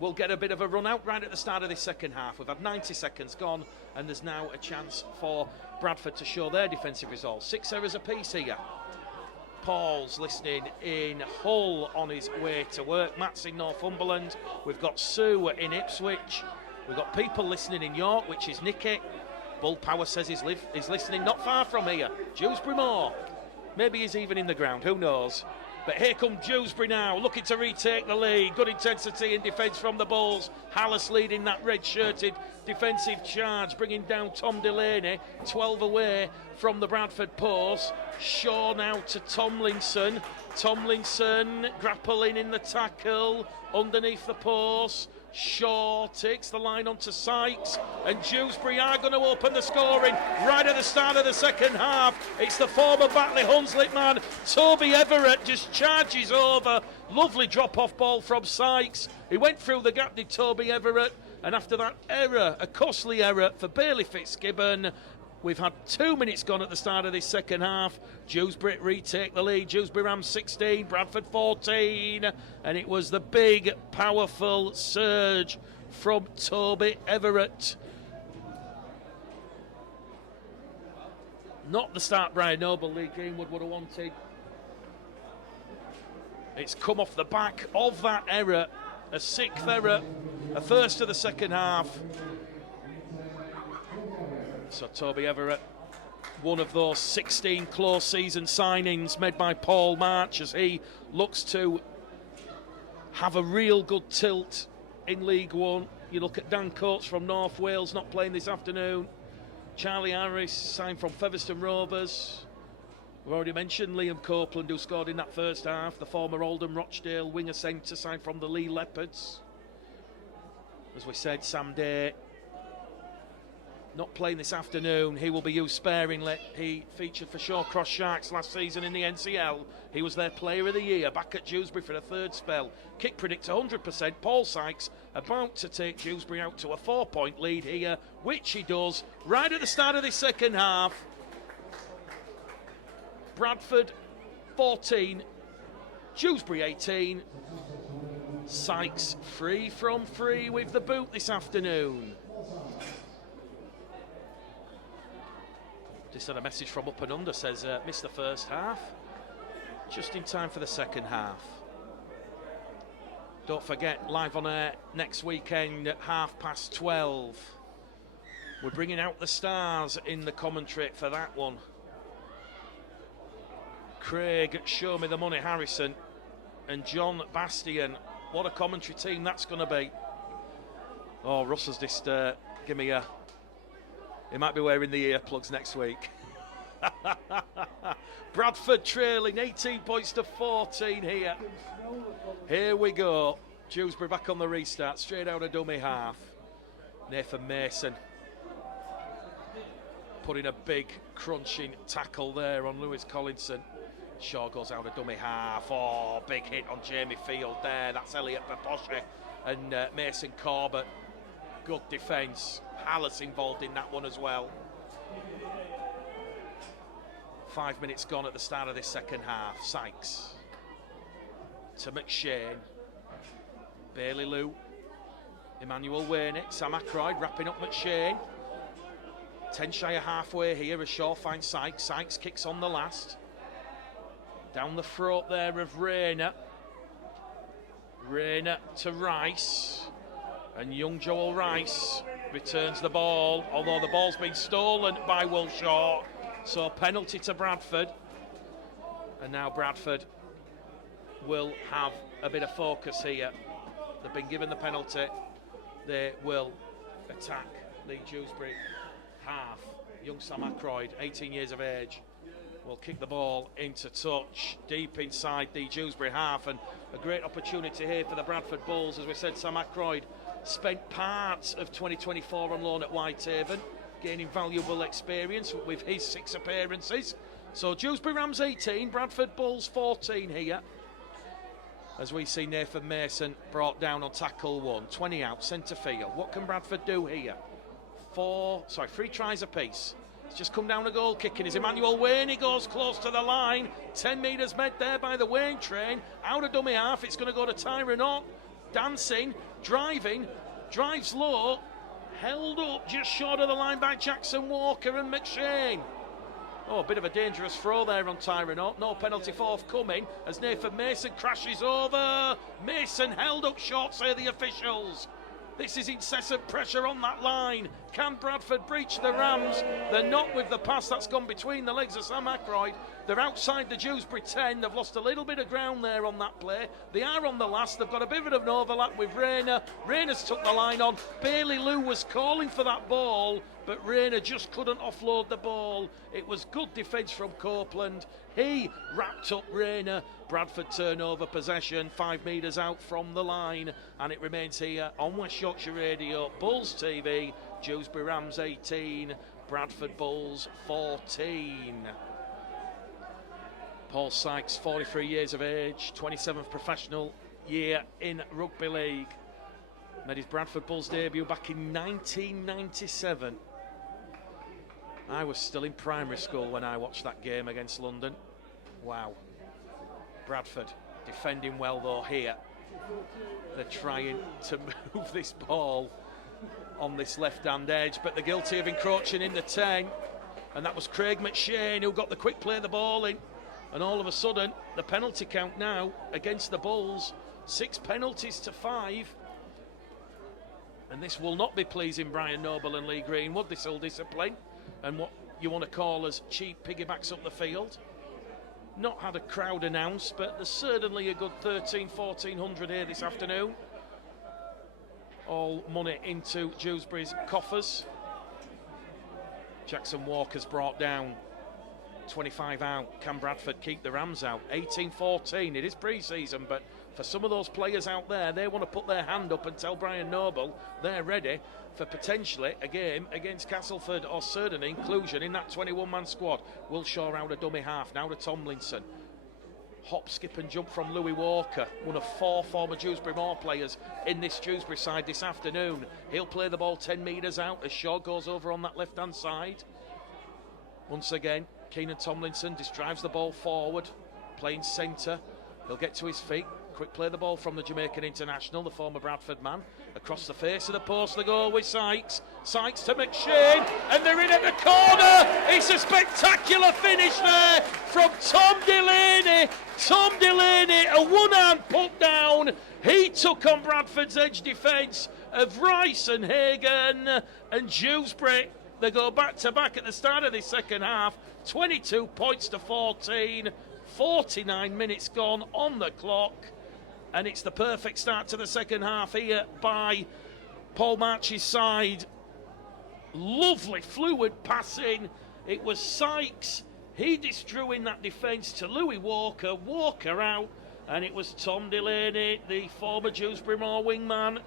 will get a bit of a run out right at the start of this second half. We've had 90 seconds gone, and there's now a chance for Bradford to show their defensive resolve. 6 errors apiece here. Paul's listening in Hull on his way to work. Matt's in Northumberland. We've got Sue in Ipswich. We've got people listening in York, which is Nicky. Bull Power says he's listening not far from here. Dewsbury Moor. Maybe he's even in the ground, who knows? But here come Dewsbury now, looking to retake the lead. Good intensity in defence from the Bulls. Hallis leading that red-shirted defensive charge, bringing down Tom Delaney, 12 away from the Bradford post. Shaw now to Tomlinson. Tomlinson grappling in the tackle, underneath the post. Shaw takes the line onto Sykes, and Dewsbury are going to open the scoring right at the start of the second half. It's the former Batley Hunslet man, Toby Everett, just charges over. Lovely drop-off ball from Sykes. He went through the gap, did Toby Everett, and after that error, a costly error for Bailey Fitzgibbon, we've had 2 minutes gone at the start of this second half. Dewsbury retake the lead. Dewsbury Rams 16, Bradford 14. And it was the big, powerful surge from Toby Everett. Not the start Brian Noble, Lee Greenwood would have wanted. It's come off the back of that error. A sixth error, a first of the second half. So Toby Everett, one of those 16 close season signings made by Paul March, as he looks to have a real good tilt in League One. You look at Dan Coates from North Wales, not playing this afternoon. Charlie Harris signed from Featherstone Rovers. We've already mentioned Liam Copeland, who scored in that first half. The former Oldham Rochdale winger centre signed from the Lee Leopards. As we said, Sam Day not playing this afternoon. He will be used sparingly. He featured for Shawcross Sharks last season in the NCL. He was their player of the year, back at Dewsbury for the third spell. Kick predictor 100%. Paul Sykes about to take Dewsbury out to a 4-point lead here, which he does right at the start of this second half. Bradford 14, Dewsbury 18. Sykes free from free with the boot this afternoon. Just had a message from Up and Under, says missed the first half, just in time for the second half. Don't forget, live on air next weekend at 12:30. We're bringing out the stars in the commentary for that one. Craig Show Me the Money Harrison and John Bastian. What a commentary team that's going to be. Oh, Russ has just give me a... He might be wearing the earplugs next week. Bradford trailing 18 points to 14 here. Here we go. Dewsbury back on the restart, straight out of dummy half. Nathan Mason putting a big crunching tackle there on Lewis Collinson. Shaw goes out of dummy half. Oh, big hit on Jamie Field there. That's Elliot Paposhe and Mason Corbett. Good defence. Hallis involved in that one as well. 5 minutes gone at the start of this second half. Sykes to McShane. Bailey Lou. Emmanuel Wernick. Sam Ackroyd wrapping up McShane. 10 shy of halfway here as Shaw finds Sykes. Sykes kicks on the last. Down the throat there of Rayner. Rayner to Rice. And young Joel Rice returns the ball, although the ball's been stolen by Will Shaw. So penalty to Bradford. And now Bradford will have a bit of focus here. They've been given the penalty. They will attack the Dewsbury half. Young Sam Ackroyd, 18 years of age, will kick the ball into touch deep inside the Dewsbury half, and a great opportunity here for the Bradford Bulls. As we said, Sam Ackroyd spent parts of 2024 on loan at Whitehaven, gaining valuable experience with his 6 appearances. So Dewsbury Rams 18, Bradford Bulls 14 here. As we see Nathan Mason brought down on tackle 1, 20 out, centre field. What can Bradford do here? 3 tries apiece. It's just come down a goal kicking. Is Emmanuel Wayne? He goes close to the line. 10 metres met there by the Wayne train. Out of dummy half, it's going to go to Tyrone Ott. Dancing, driving, drives low. Held up just short of the line by Jackson Walker and McShane. Oh, a bit of a dangerous throw there on Tyrone Ott. No penalty forthcoming as Nathan Mason crashes over. Mason held up short, say the officials. This is incessant pressure on that line. Can Bradford breach the Rams? They're not with the pass that's gone between the legs of Sam Ackroyd. They're outside the Dewsbury 10. They've lost a little bit of ground there on that play. They are on the last. They've got a bit of an overlap with Rayner. Rayner's took the line on. Bailey Lou was calling for that ball, but Rayner just couldn't offload the ball. It was good defence from Copeland. He wrapped up Rayner. Bradford turnover possession, 5 metres out from the line, and it remains here on West Yorkshire Radio, Bulls TV, Dewsbury Rams 18, Bradford Bulls 14. Paul Sykes, 43 years of age, 27th professional year in rugby league. Made his Bradford Bulls debut back in 1997. I was still in primary school when I watched that game against London. Wow. Bradford defending well though here. They're trying to move this ball on this left-hand edge, but they're guilty of encroaching in the 10. And that was Craig McShane who got the quick play of the ball in. And all of a sudden, the penalty count now against the Bulls, 6 penalties to 5. And this will not be pleasing Brian Noble and Lee Greenwood, this ill discipline, and what you want to call as cheap piggybacks up the field. Not had a crowd announced, but there's certainly a good 1,400 here this afternoon. All money into Dewsbury's coffers. Jackson Walker's brought down, 25 out. Can Bradford keep the Rams out? 18-14. It is pre-season, but for some of those players out there, they want to put their hand up and tell Brian Noble they're ready for potentially a game against Castleford or Surden inclusion in that 21-man squad. Wilshaw out a dummy half, now to Tomlinson. Hop, skip and jump from Louis Walker, one of 4 former Dewsbury Moor players in this Dewsbury side this afternoon. He'll play the ball 10 metres out as Shaw goes over on that left-hand side. Once again, Keenan Tomlinson drives the ball forward, playing centre. He'll get to his feet. Quick play the ball from the Jamaican international, the former Bradford man. Across the face of the post they go with Sykes. Sykes to McShane, and they're in at the corner. It's a spectacular finish there from Tom Delaney. Tom Delaney, a one-hand put down. He took on Bradford's edge defence of Rice and Hagan, and Dewsbury, they go back-to-back at the start of the second half. 22 points to 14. 49 minutes gone on the clock. And it's the perfect start to the second half here by Paul March's side. Lovely, fluid passing. It was Sykes. He drew in that defence to Louis Walker. Walker out. And it was Tom Delaney, the former Dewsbury Moor wingman.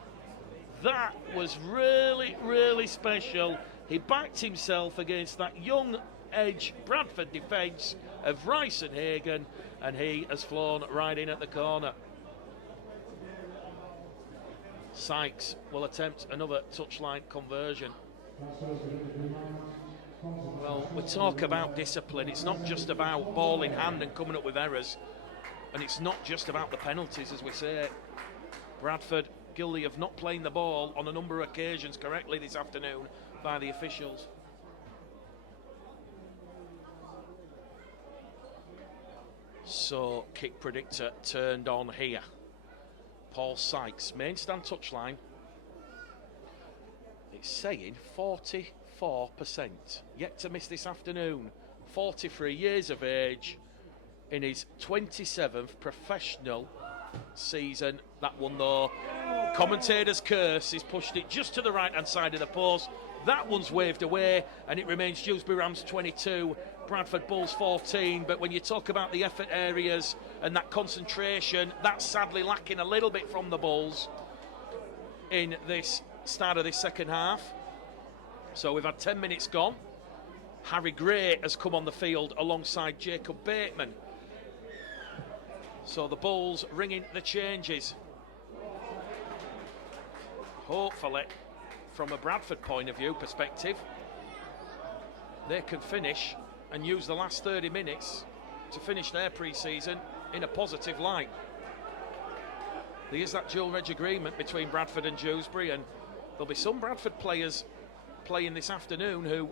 That was really, really special. He backed himself against that young edge Bradford defence of Rice and Hagan, and he has flown right in at the corner. Sykes will attempt another touchline conversion. Well, we talk about discipline. It's not just about ball in hand and coming up with errors, and it's not just about the penalties, as we say. Bradford guilty of not playing the ball on a number of occasions correctly this afternoon by the officials. So, kick predictor turned on here. Paul Sykes, main stand touchline. It's saying 44%. Yet to miss this afternoon. 43 years of age in his 27th professional season. That one though, commentator's curse, he's pushed it just to the right hand side of the post. That one's waved away, and it remains Dewsbury Rams 22, Bradford Bulls 14. But when you talk about the effort areas and that concentration, that's sadly lacking a little bit from the Bulls in this start of this second half. So we've had 10 minutes gone. Harry Gray has come on the field alongside Jacob Bateman. So the Bulls ringing the changes. Hopefully, from a Bradford point of view perspective, they can finish and use the last 30 minutes to finish their pre-season in a positive light. There is that dual reg agreement between Bradford and Dewsbury, and there'll be some Bradford players playing this afternoon who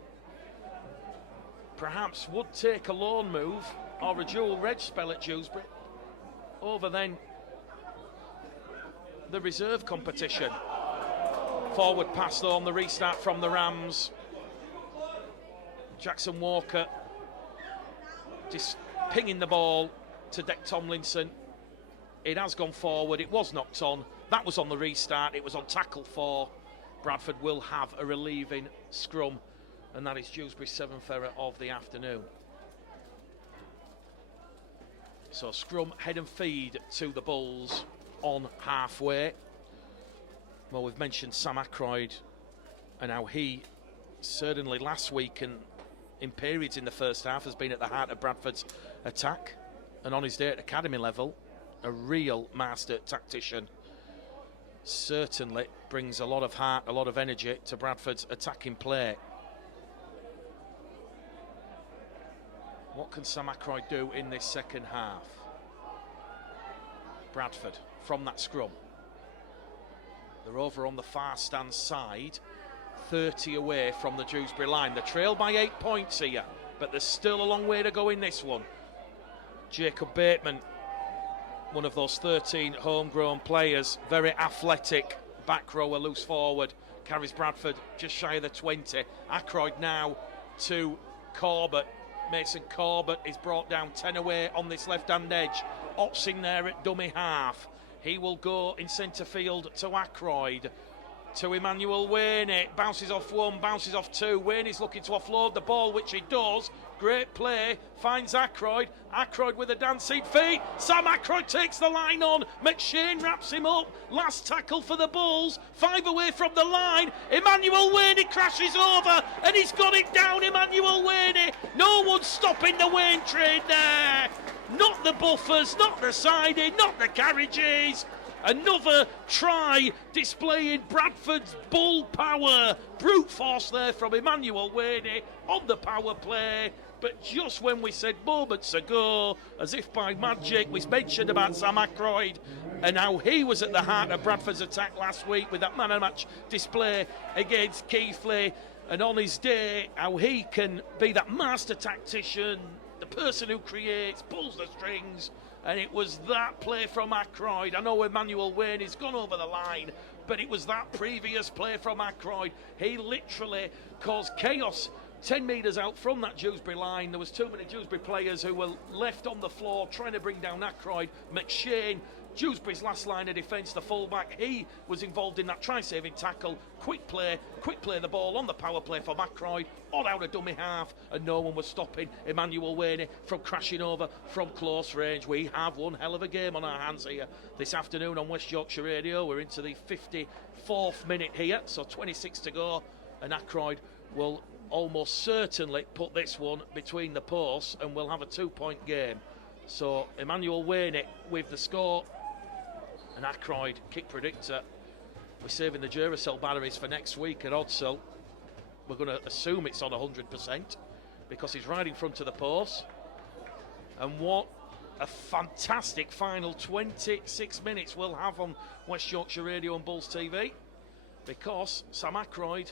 perhaps would take a loan move or a dual reg spell at Dewsbury over then the reserve competition. Forward pass though on the restart from the Rams. Jackson Walker just pinging the ball to Deck Tomlinson. It has gone forward, it was knocked on. That was on the restart, it was on tackle 4. Bradford will have a relieving scrum and that is Dewsbury's 7th error of the afternoon. So scrum, head and feed to the Bulls on halfway. Well, we've mentioned Sam Ackroyd and how he certainly last week and in periods in the first half has been at the heart of Bradford's attack, and on his day at academy level, a real master tactician. Certainly brings a lot of heart, a lot of energy to Bradford's attacking play. What can Sam Ackroyd do in this second half? Bradford from that scrum. They're over on the far stand side, 30 away from the Dewsbury line. They trail by 8 points here, but there's still a long way to go in this one. Jacob Bateman, one of those 13 homegrown players, very athletic, back rower, loose forward, carries Bradford just shy of the 20. Ackroyd now to Corbett. Mason Corbett is brought down 10 away on this left-hand edge. Opsing there at dummy half. He will go in centre field to Ackroyd. To Emmanuel Wainey, bounces off one, bounces off two. Wainey's looking to offload the ball, which he does. Great play, finds Ackroyd. Ackroyd with a dancing feet. Sam Ackroyd takes the line on. McShane wraps him up. Last tackle for the Bulls. 5 away from the line. Emmanuel Wainey crashes over and he's got it down. Emmanuel Wainey. No one's stopping the Wayne train there. Not the buffers, not the siding, not the carriages. Another try displaying Bradford's bull power. Brute force there from Emmanuel Wainey on the power play. But just when we said moments ago, as if by magic, we mentioned about Sam Ackroyd and how he was at the heart of Bradford's attack last week with that man of match display against Keighley. And on his day, how he can be that master tactician, the person who creates, pulls the strings. And it was that play from Ackroyd. I know Emmanuel Wainey's gone over the line, but it was that previous play from Ackroyd. He literally caused chaos 10 metres out from that Dewsbury line. There was too many Dewsbury players who were left on the floor trying to bring down Ackroyd. McShane, Dewsbury's last line of defence, the fullback, he was involved in that try-saving tackle. Quick play the ball on the power play for Ackroyd, all out of dummy half, and no one was stopping Emmanuel Wainey from crashing over from close range. We have one hell of a game on our hands here this afternoon on West Yorkshire Radio. We're into the 54th minute here, so 26 to go, and Ackroyd will almost certainly put this one between the posts and we'll have a 2-point game. So Emmanuel Wainey with the score, and Ackroyd kick predictor. We're saving the Duracell batteries for next week at Odsell. We're going to assume it's on 100% because he's right in front of the post. And what a fantastic final 26 minutes we'll have on West Yorkshire Radio and Bulls TV, because Sam Ackroyd,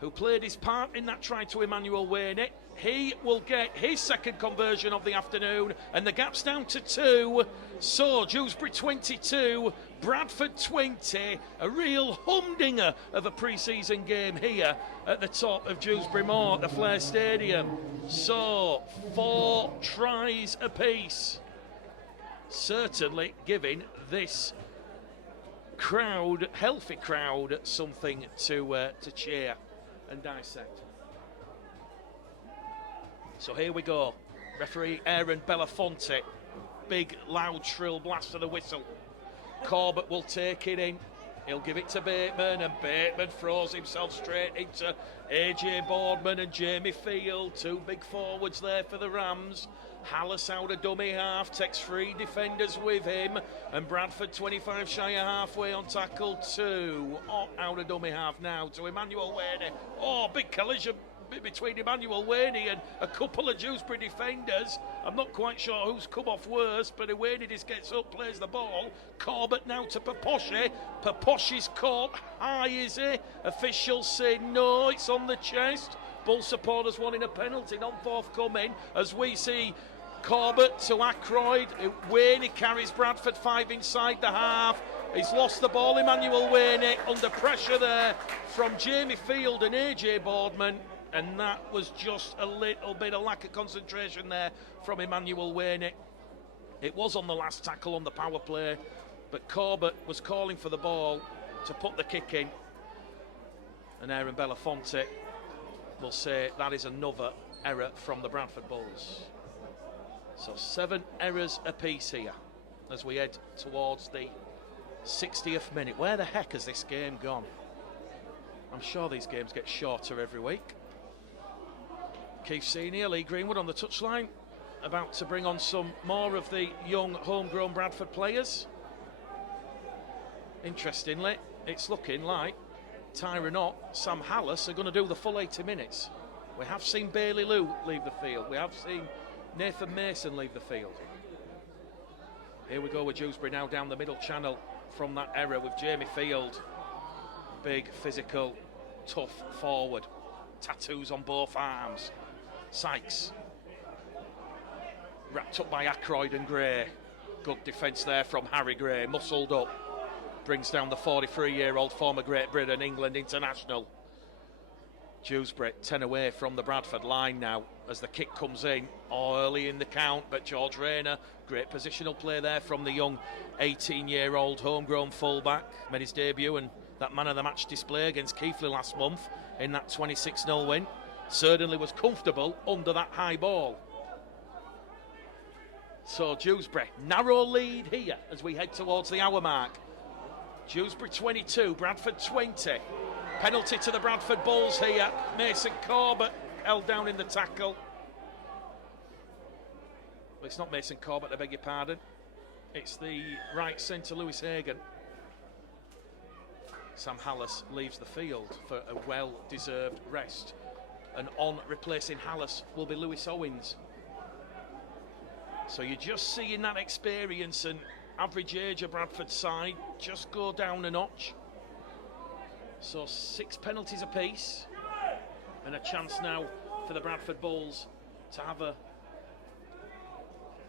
who played his part in that try to Emmanuel Wainey, he will get his second conversion of the afternoon, and the gap's down to 2. So Dewsbury 22, Bradford 20, a real humdinger of a pre-season game here at the top of Dewsbury Moor at the Flair Stadium. So 4 tries apiece, certainly giving this crowd, healthy crowd, something to cheer and dissect. So here we go. Referee Aaron Belafonte. Big, loud, shrill blast of the whistle. Corbett will take it in. He'll give it to Bateman, and Bateman throws himself straight into AJ Boardman and Jamie Field. 2 big forwards there for the Rams. Hallis out of dummy half, takes 3 defenders with him, and Bradford 25 shy of halfway on tackle 2. Out of dummy half now to Emmanuel Wainey. Big collision between Emmanuel Wainey and a couple of Dewsbury defenders. I'm not quite sure who's come off worse, but Wainey just gets up, plays the ball. Corbett now to Paposhi. Paposhi's caught high, is he? Officials say no, it's on the chest. Bull supporters wanting a penalty, not forthcoming, as we see Corbett to Ackroyd. Wainey carries Bradford 5 inside the half. He's lost the ball, Emmanuel Wainey, under pressure there from Jamie Field and AJ Boardman. And that was just a little bit of lack of concentration there from Emmanuel Wainey. It was on the last tackle on the power play, but Corbett was calling for the ball to put the kick in. And Aaron Belafonte will say that is another error from the Bradford Bulls. So 7 errors apiece here as we head towards the 60th minute. Where the heck has this game gone? I'm sure these games get shorter every week. Keith Senior, Lee Greenwood on the touchline, about to bring on some more of the young homegrown Bradford players. Interestingly, it's looking like Tyrone Ott, Sam Hallis are going to do the full 80 minutes. We have seen Bailey Lou leave the field. We have seen Nathan Mason leave the field. Here we go with Dewsbury now down the middle channel from that error with Jamie Field. Big, physical, tough forward. Tattoos on both arms. Sykes. Wrapped up by Ackroyd and Gray. Good defence there from Harry Gray. Muscled up. Brings down the 43-year-old former Great Britain England international. Dewsbury 10 away from the Bradford line now as the kick comes in early in the count, but George Rayner, great positional play there from the young 18-year-old homegrown fullback. Made his debut and that man of the match display against Keighley last month in that 26-0 win. Certainly was comfortable under that high ball. So Dewsbury, narrow lead here as we head towards the hour mark. Dewsbury 22, Bradford 20. Penalty to the Bradford Bulls here. Mason Corbett held down in the tackle. Well, it's not Mason Corbett, I beg your pardon. It's the right centre, Lewis Hagan. Sam Hallis leaves the field for a well-deserved rest. And on replacing Hallis will be Lewis Owens. So you're just seeing that experience and average age of Bradford's side just go down a notch. So 6 penalties apiece and a chance now for the Bradford Bulls to have a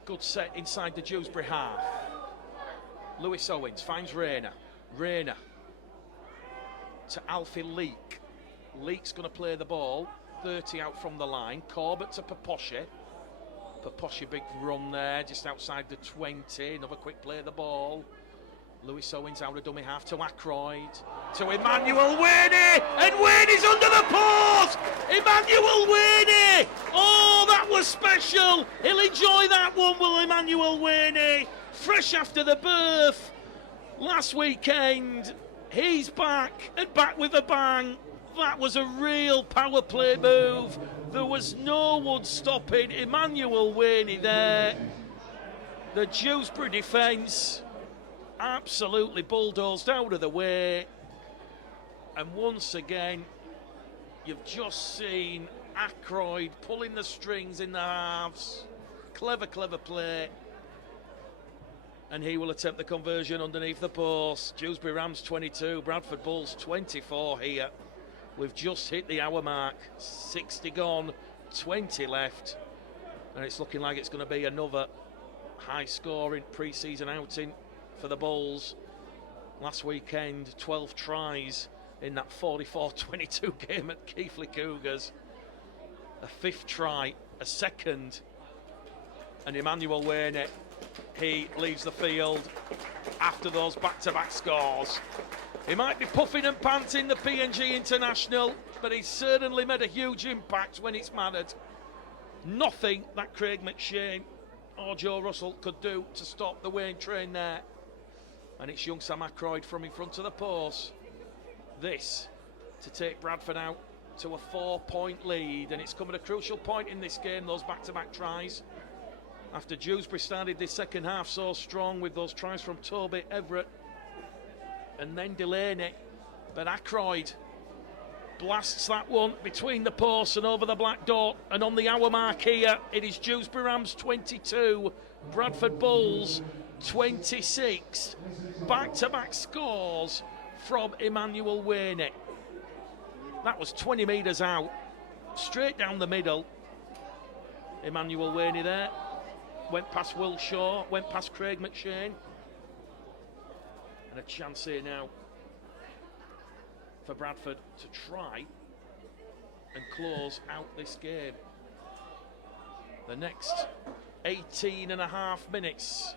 good set inside the Dewsbury half. Lewis Owens finds Rayner. Rayner to Alfie Leake. Leake's going to play the ball 30 out from the line. Corbett to Paposhi. Paposhi, big run there just outside the 20. Another quick play of the ball. Lewis Owens out of dummy half to Ackroyd, to Emmanuel Werney, and Werney's under the post! Emmanuel Werney! Oh, that was special! He'll enjoy that one, will Emmanuel Werney? Fresh after the birth last weekend. He's back, and back with a bang. That was a real power play move. There was no one stopping Emmanuel Werney there. The Dewsbury defence absolutely bulldozed out of the way, and once again you've just seen Ackroyd pulling the strings in the halves. Clever play, and he will attempt the conversion underneath the post. Dewsbury Rams 22, Bradford Bulls 24 here. We've just hit the hour mark. 60 gone, 20 left, and it's looking like it's going to be another high scoring pre-season outing for the Bulls. Last weekend, 12 tries in that 44-22 game at Keighley Cougars. A 5th try, a 2nd, and Emmanuel Werney, he leaves the field after those back-to-back scores. He might be puffing and panting, the PNG international, but he's certainly made a huge impact when it's mattered. Nothing that Craig McShane or Joe Russell could do to stop the Wayne train there. And it's young Sam Ackroyd from in front of the post. This to take Bradford out to a 4-point lead, and it's come at a crucial point in this game, those back-to-back tries. After Dewsbury started this second half so strong with those tries from Toby, Everett and then Delaney, but Ackroyd blasts that one between the posts and over the black dot. And on the hour mark here, it is Dewsbury Rams 22, Bradford Bulls 26. Back-to-back scores from Emmanuel Werney. That was 20 metres out, straight down the middle. Emmanuel Werney there. Went past Will Shaw, went past Craig McShane. And a chance here now for Bradford to try and close out this game. The next 18 and a half minutes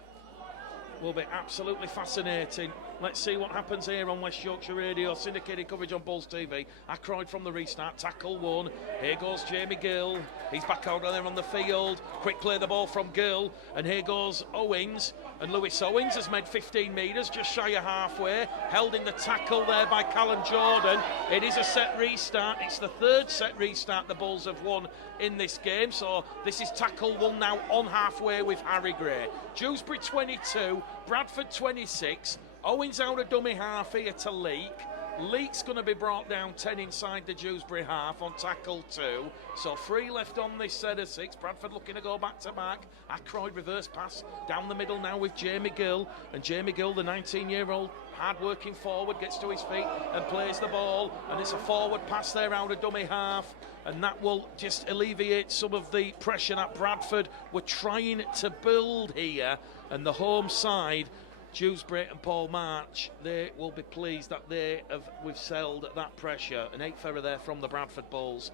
will be absolutely fascinating. Let's see what happens here on West Yorkshire Radio, syndicated coverage on Bulls TV. Ackroyd from the restart, tackle one. Here goes Jamie Gill. He's back out there on the field. Quick play the ball from Gill. And here goes Owens. And Lewis Owens has made 15 metres, just shy of halfway. Held in the tackle there by Callum Jordan. It is a set restart. It's the third set restart the Bulls have won in this game. So this is tackle one now on halfway with Harry Gray. Dewsbury 22, Bradford 26. Owens out of dummy half here to Leek. Leek's going to be brought down 10 inside the Dewsbury half on tackle 2. So 3 left on this set of 6. Bradford looking to go back to back. Ackroyd reverse pass down the middle now with Jamie Gill. And Jamie Gill, the 19-year-old, hard-working forward, gets to his feet and plays the ball. And it's a forward pass there out of dummy half. And that will just alleviate some of the pressure that Bradford were trying to build here. And the home side, Dewsbury and Paul March, they will be pleased that they have withheld that pressure. An 8 there from the Bradford Bulls.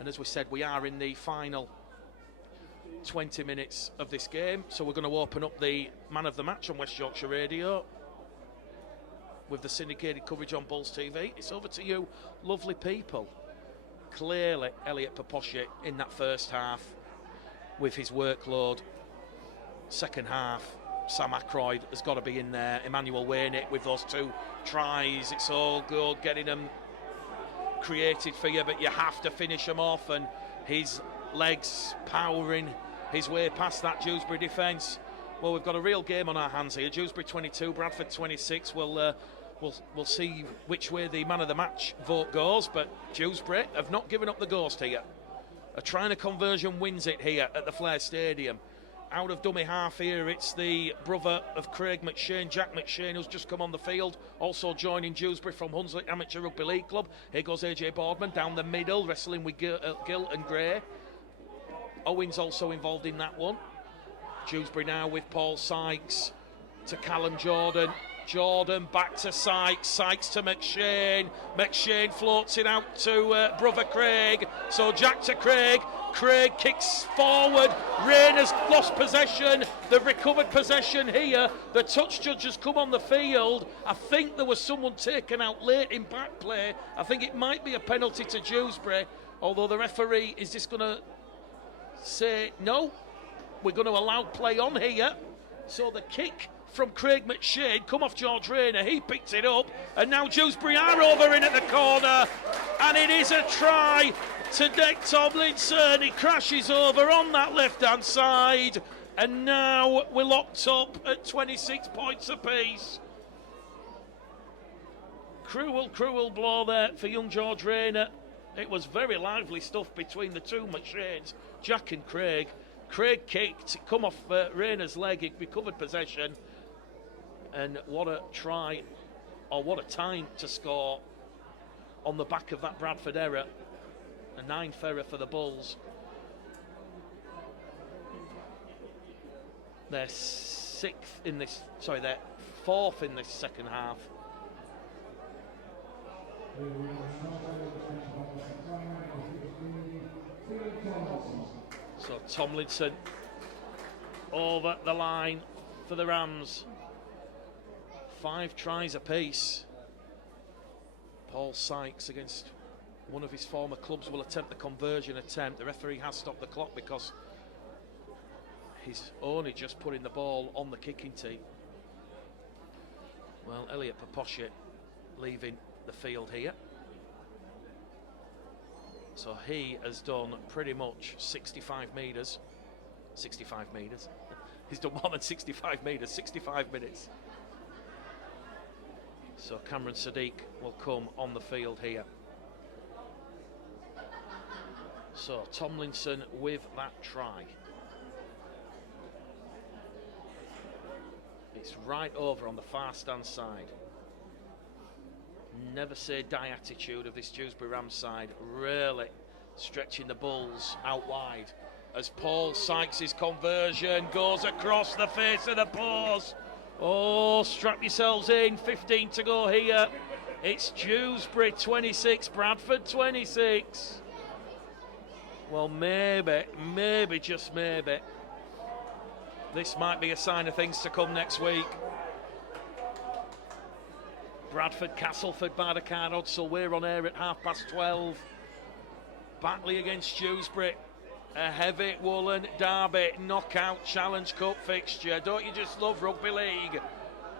And as we said, we are in the final 20 minutes of this game. So we're going to open up the man of the match on West Yorkshire Radio with the syndicated coverage on Bulls TV. It's over to you, lovely people. Clearly, Elliot Paposhik in that first half with his workload. Second half, Sam Ackroyd has got to be in there. Emmanuel Wainett with those 2 tries. It's all good getting them created for you, but you have to finish them off. And his legs powering his way past that Dewsbury defence. Well, we've got a real game on our hands here. Dewsbury 22, Bradford 26. We'll see which way the man of the match vote goes. But Dewsbury have not given up the ghost here. A trying a conversion wins it here at the Flair Stadium. Out of dummy half here, it's the brother of Craig McShane, Jack McShane, who's just come on the field. Also joining Dewsbury from Hunslet Amateur Rugby League Club. Here goes AJ Boardman down the middle, wrestling with Gill and Gray. Owens also involved in that one. Dewsbury now with Paul Sykes to Callum Jordan. Jordan back to Sykes. Sykes to McShane. McShane floats it out to brother Craig. So Jack to Craig. Craig kicks forward. Rain has lost possession. They've recovered possession here. The touch judge has come on the field. I think there was someone taken out late in back play. I think it might be a penalty to Dewsbury. Although the referee is just going to say, no, we're going to allow play on here. So the kick from Craig McShane come off George Rayner. He picked it up, and now Dewsbury are over in at the corner, and it is a try to Dick Tomlinson. He crashes over on that left-hand side, and now we're locked up at 26 points apiece. Cruel blow there for young George Rayner. It was very lively stuff between the 2 McShanes, Jack and Craig. Craig kicked, come off Rayner's leg, he recovered possession. And what a try, or what a time to score on the back of that Bradford error. A 9th error for the Bulls. They're 4th in this second half. So Tomlinson over the line for the Rams. 5 tries apiece. Paul Sykes against one of his former clubs will attempt the conversion attempt. The referee has stopped the clock because he's only just putting the ball on the kicking tee. Well, Elliot Paposhik leaving the field here. So he has done pretty much 65 metres. 65 metres. He's done more than 65 metres, 65 minutes. So Cameron Sadiq will come on the field here. So Tomlinson with that try. It's right over on the far stand side. Never say die attitude of this Dewsbury Rams side, really stretching the Bulls out wide as Paul Sykes' conversion goes across the face of the post. Oh, strap yourselves in, 15 to go here. It's Dewsbury 26, Bradford 26. Well, maybe, just maybe, this might be a sign of things to come next week. Bradford, Castleford, Bardercard, Odsall. We're on air at 12:30. Batley against Dewsbury. A heavy woolen derby knockout Challenge Cup fixture. Don't you just love rugby league?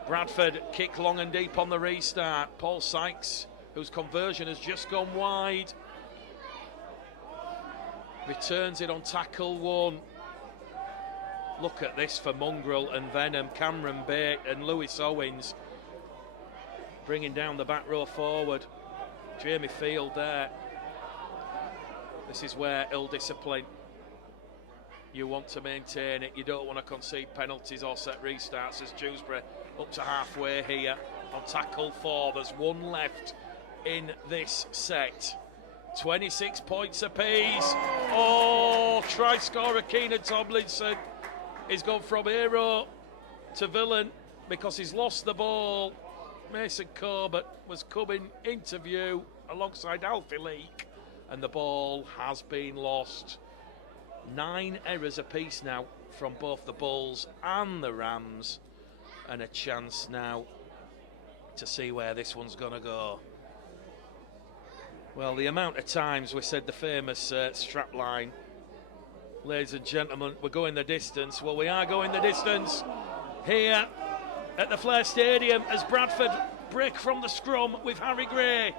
Bradford kick long and deep on the restart. Paul Sykes, whose conversion has just gone wide, returns it on tackle one. Look at this for Mongrel and Venom. Cameron Bate and Lewis Owens bringing down the back row forward. Jamie Field there. This is where ill discipline. You want to maintain it. You don't want to concede penalties or set restarts. As Dewsbury up to halfway here on tackle 4. There's one left in this set. 26 points apiece. Oh, try scorer Keenan Tomlinson. He's gone from hero to villain because he's lost the ball. Mason Corbett was coming into view alongside Alfie Leake, and the ball has been lost. 9 errors apiece now from both the Bulls and the Rams, and a chance now to see where this one's going to go. Well, the amount of times we said the famous strap line, ladies and gentlemen, we're going the distance. Well, we are going the distance here at the Flair Stadium as Bradford break from the scrum with Harry Gray.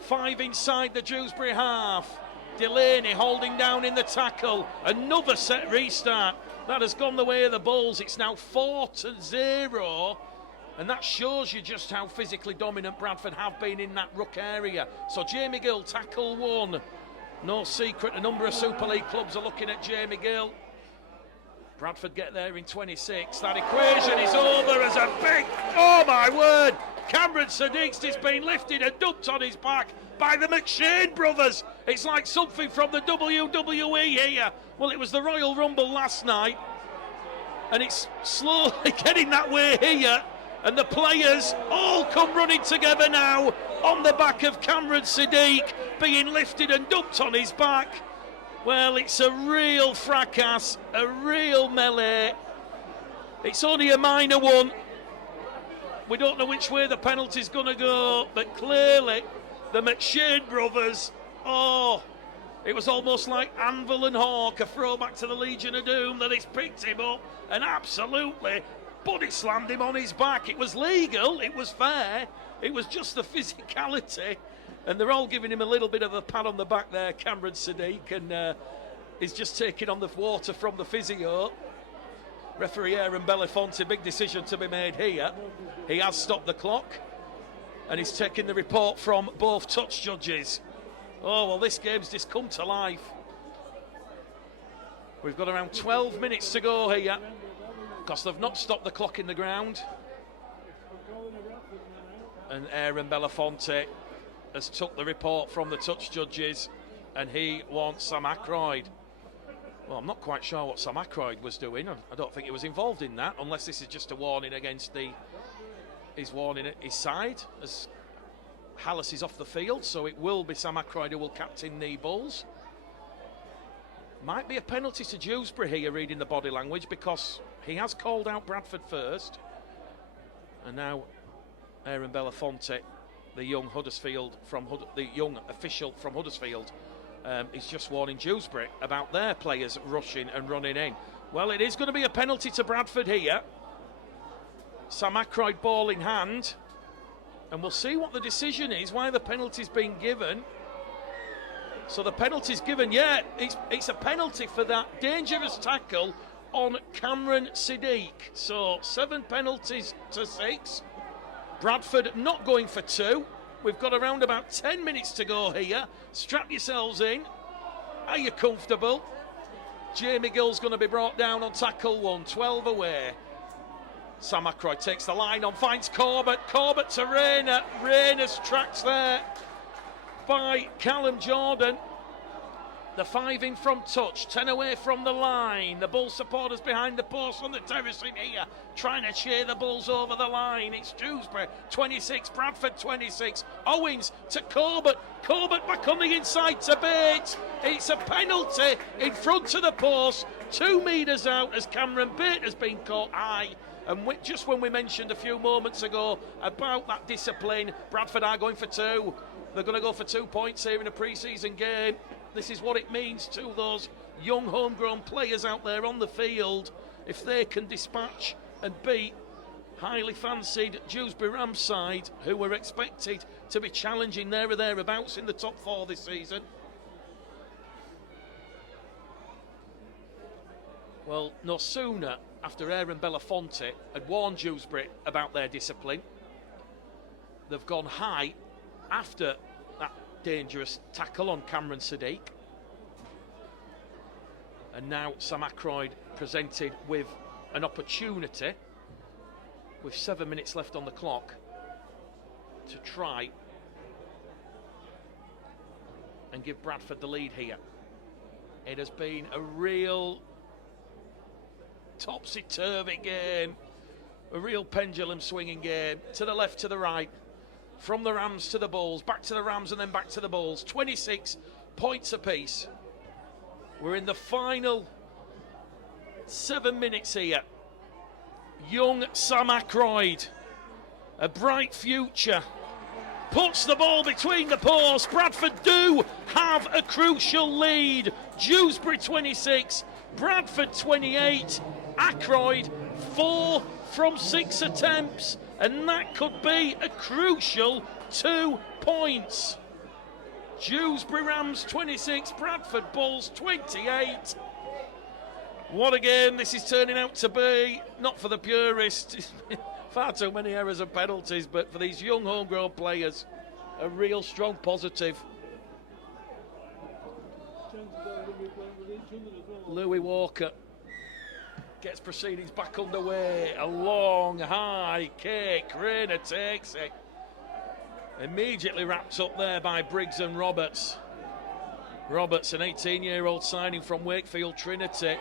5 inside the Dewsbury half. Delaney holding down in the tackle. Another set restart. That has gone the way of the Bulls. It's now 4-0. And that shows you just how physically dominant Bradford have been in that ruck area. So Jamie Gill, tackle 1. No secret, a number of Super League clubs are looking at Jamie Gill. Bradford get there in 26. That equation is over as a big, oh my word, Cameron Sadiq's just been lifted and dumped on his back by the McShane brothers. It's like something from the WWE here. Well, it was the Royal Rumble last night, and it's slowly getting that way here. And the players all come running together now on the back of Cameron Sadiq being lifted and dumped on his back. Well, it's a real fracas, a real melee. It's only a minor one. We don't know which way the penalty's going to go, but clearly the McShane brothers, it was almost like Anvil and Hawk, a throwback to the Legion of Doom, that it's picked him up and absolutely body slammed him on his back. It was legal, it was fair, it was just the physicality, and they're all giving him a little bit of a pat on the back there, Cameron Sadiq, and he's just taking on the water from the physio. Referee Aaron Belafonte, big decision to be made here. He has stopped the clock, and he's taking the report from both touch judges. Oh, well, this game's just come to life. We've got around 12 minutes to go here, because they've not stopped the clock in the ground. And Aaron Belafonte has took the report from the touch judges, and he wants Sam Ackroyd. Well, I'm not quite sure what Sam Ackroyd was doing. I don't think he was involved in that, unless this is just a warning against his warning at his side, as Hallis is off the field, so it will be Sam Ackroyd who will captain the Bulls. Might be a penalty to Dewsbury here, reading the body language, because he has called out Bradford first, and now Aaron Belafonte, the young young official from Huddersfield, is just warning Dewsbury about their players rushing and running in. Well, it is going to be a penalty to Bradford here. Sam Ackroyd, ball in hand, and we'll see what the decision is, why the penalty's been given. So the penalty's given, it's a penalty for that dangerous tackle on Cameron Sadiq. So 7 penalties to 6. Bradford not going for 2. We've got around about 10 minutes to go here. Strap yourselves in. Are you comfortable? Jamie Gill's going to be brought down on tackle 1, 12 away. Sam Ackroyd takes the line on, finds Corbett to Rayner. Rayner's tracked there by Callum Jordan. The 5 in from touch, 10 away from the line. The Bulls supporters behind the post on the terrace in here, trying to cheer the Bulls over the line. It's Dewsbury 26, Bradford 26. Owens to Corbett. Corbett back on the inside to Bates. It's a penalty in front of the post, 2 metres out, as Cameron Bate has been caught high And just when we mentioned a few moments ago about that discipline, Bradford are going for 2. They're going to go for 2 points here in a pre-season game. This is what it means to those young homegrown players out there on the field. If they can dispatch and beat highly fancied Dewsbury Rams side, who were expected to be challenging there or thereabouts in the top 4 this season. Well, no sooner after Aaron Belafonte had warned Dewsbury about their discipline, they've gone high after that dangerous tackle on Cameron Sadiq. And now Sam Aykroyd presented with an opportunity, with 7 minutes left on the clock, to try and give Bradford the lead here. It has been a real topsy-turvy game, a real pendulum swinging game, to the left, to the right, from the Rams to the Bulls, back to the Rams and then back to the Bulls. 26 points apiece. We're in the final 7 minutes here. Young Sam Aykroyd, a bright future, puts the ball between the posts. Bradford do have a crucial lead. Dewsbury 26, Bradford 28. Aykroyd 4 from 6 attempts, and that could be a crucial 2 points. Dewsbury Rams 26, Bradford Bulls 28. What a game this is turning out to be. Not for the purists, far too many errors and penalties, but for these young homegrown players, a real strong positive. Louis Walker gets proceedings back underway. A long, high kick. Rayner takes it. Immediately wrapped up there by Briggs and Roberts. Roberts, an 18-year-old signing from Wakefield Trinity.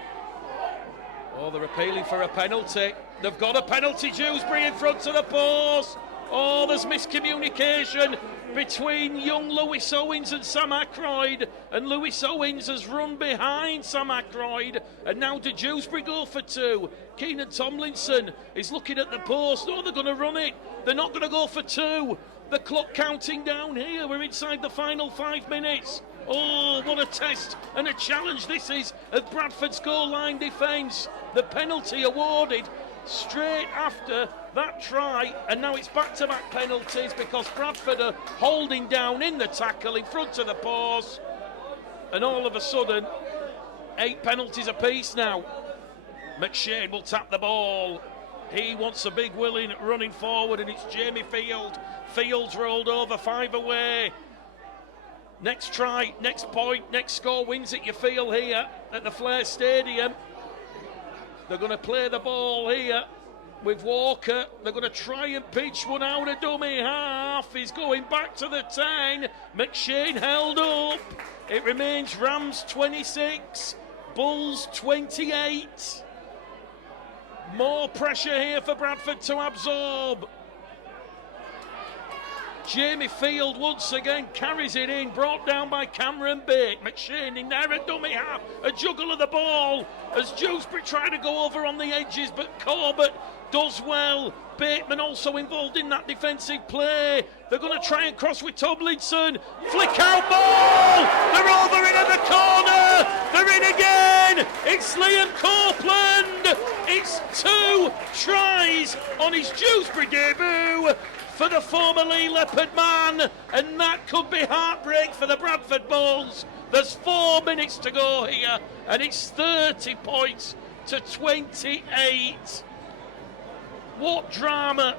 Oh, they're appealing for a penalty. They've got a penalty, Dewsbury in front of the post. Oh, there's miscommunication between young Lewis Owens and Sam Aykroyd, and Lewis Owens has run behind Sam Aykroyd, and now did Dewsbury go for 2? Keenan Tomlinson is looking at the post. Oh, they're going to run it. They're not going to go for 2. The clock counting down here. We're inside the final 5 minutes. Oh, what a test and a challenge this is of Bradford's goal line defence. The penalty awarded straight after that try, and now it's back-to-back penalties because Bradford are holding down in the tackle in front of the post, and all of a sudden 8 penalties apiece now. McShane will tap the ball. He wants a big willing running forward, and it's Jamie Field. Fields rolled over, 5 away. Next try, next point, next score wins it, you feel, here at the Flair Stadium. They're going to play the ball here with Walker. They're going to try and pitch one out of dummy half. He's going back to the 10. McShane held up. It remains Rams 26, Bulls 28. More pressure here for Bradford to absorb. Jamie Field once again carries it in, brought down by Cameron Bate. McShane in there at dummy half, a juggle of the ball as Dewsbury try to go over on the edges, but Corbett does well. Bateman also involved in that defensive play. They're going to try and cross with Tomlinson. Flick out ball! They're over into the corner! They're in again! It's Liam Copeland! It's 2 tries on his Dewsbury debut for the former Lee Leopard man, and that could be heartbreak for the Bradford Bulls. There's 4 minutes to go here, and it's 30 points to 28. What drama,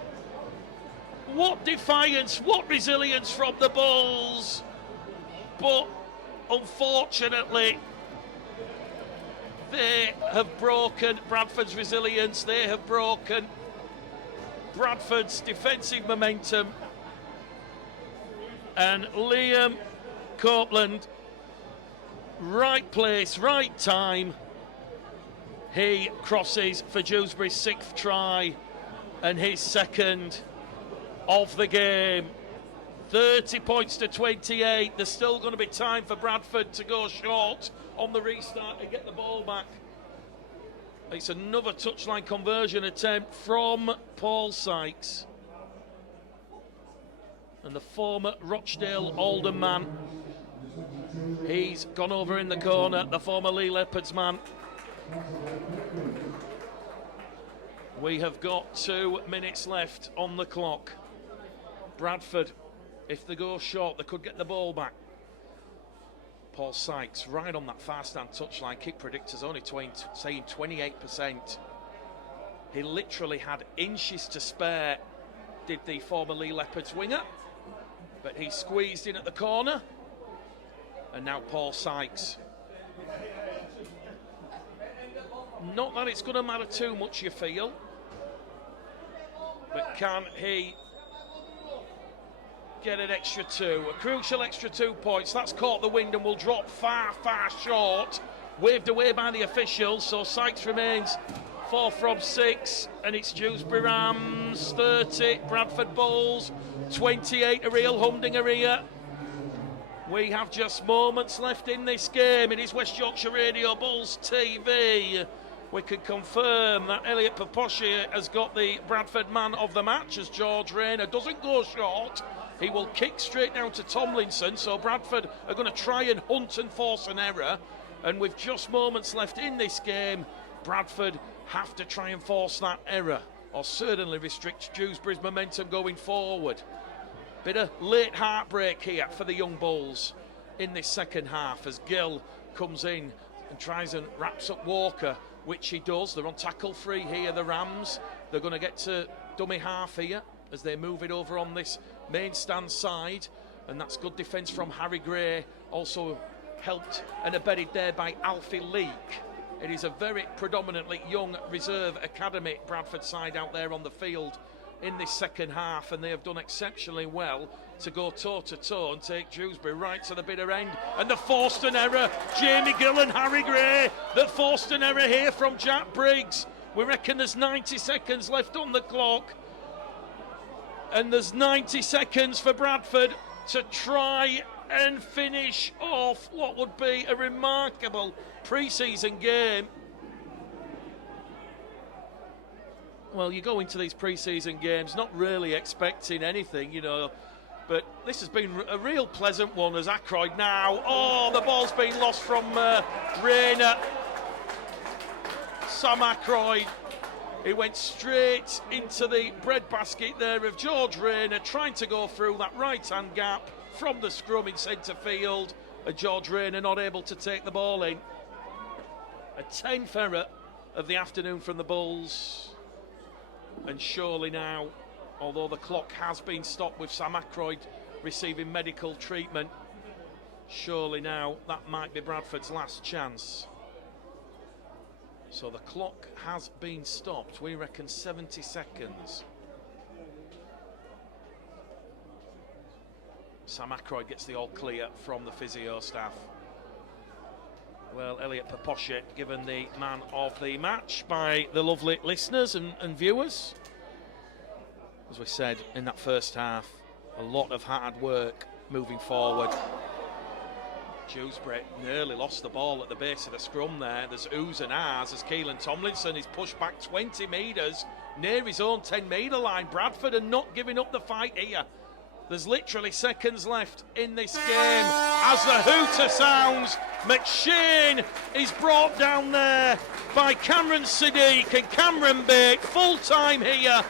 what defiance, what resilience from the Bulls. But unfortunately, they have broken Bradford's resilience. They have broken Bradford's defensive momentum, and Liam Copeland, right place, right time. He crosses for Dewsbury's 6th try and his 2nd of the game. 30 points to 28. There's still going to be time for Bradford to go short on the restart and get the ball back. It's another touchline conversion attempt from Paul Sykes. And the former Rochdale Oldham man, he's gone over in the corner, the former Lee Leopards man. We have got 2 minutes left on the clock. Bradford, if they go short, they could get the ball back. Paul Sykes right on that far stand touchline. Kick predictors only saying 28%. He literally had inches to spare, did the former Lee Leopards winger, but he squeezed in at the corner. And now Paul Sykes. Not that it's going to matter too much, you feel, but can he get an extra 2? A crucial extra 2 points. That's caught the wind and will drop far, far short. Waved away by the officials, so Sykes remains 4 from 6, and it's Dewsbury Rams 30, Bradford Bulls 28, a real humdinger here. We have just moments left in this game. It is West Yorkshire Radio Bulls TV. We can confirm that Elliot Paposhi has got the Bradford man of the match as George Rayner doesn't go short. He will kick straight down to Tomlinson, so Bradford are going to try and hunt and force an error. And with just moments left in this game, Bradford have to try and force that error, or certainly restrict Dewsbury's momentum going forward. Bit of late heartbreak here for the young Bulls in this second half as Gill comes in and tries and wraps up Walker, which he does. They're on tackle free here, the Rams. They're going to get to dummy half here as they move it over on this main stand side, and that's good defence from Harry Gray, also helped and abetted there by Alfie Leake. It is a very predominantly young reserve academy Bradford side out there on the field in this second half, and they have done exceptionally well to go toe-to-toe and take Dewsbury right to the bitter end. And the forced an error, Jamie Gill and Harry Gray, that forced an error here from Jack Briggs. We reckon there's 90 seconds left on the clock, and there's 90 seconds for Bradford to try and finish off what would be a remarkable pre-season game. Well, you go into these pre-season games not really expecting anything, you know, but this has been a real pleasant one as Ackroyd now. Oh, the ball's been lost from Rayner. Sam Ackroyd. He went straight into the breadbasket there of George Rayner, trying to go through that right-hand gap from the scrum in centre field, and George Rayner not able to take the ball in. A 10th error of the afternoon from the Bulls. And surely now, although the clock has been stopped with Sam Ackroyd receiving medical treatment, surely now that might be Bradford's last chance. So the clock has been stopped. We reckon 70 seconds. Sam Ackroyd gets the all clear from the physio staff. Well, Elliot Paposhi given the man of the match by the lovely listeners and viewers. As we said in that first half, a lot of hard work moving forward. Dewsbury nearly lost the ball at the base of the scrum there. There's oohs and ahs as Keelan Tomlinson is pushed back 20 metres near his own 10-metre line. Bradford are not giving up the fight here. There's literally seconds left in this game as the hooter sounds. McShane is brought down there by Cameron Siddiq and Cameron Bake. Full time here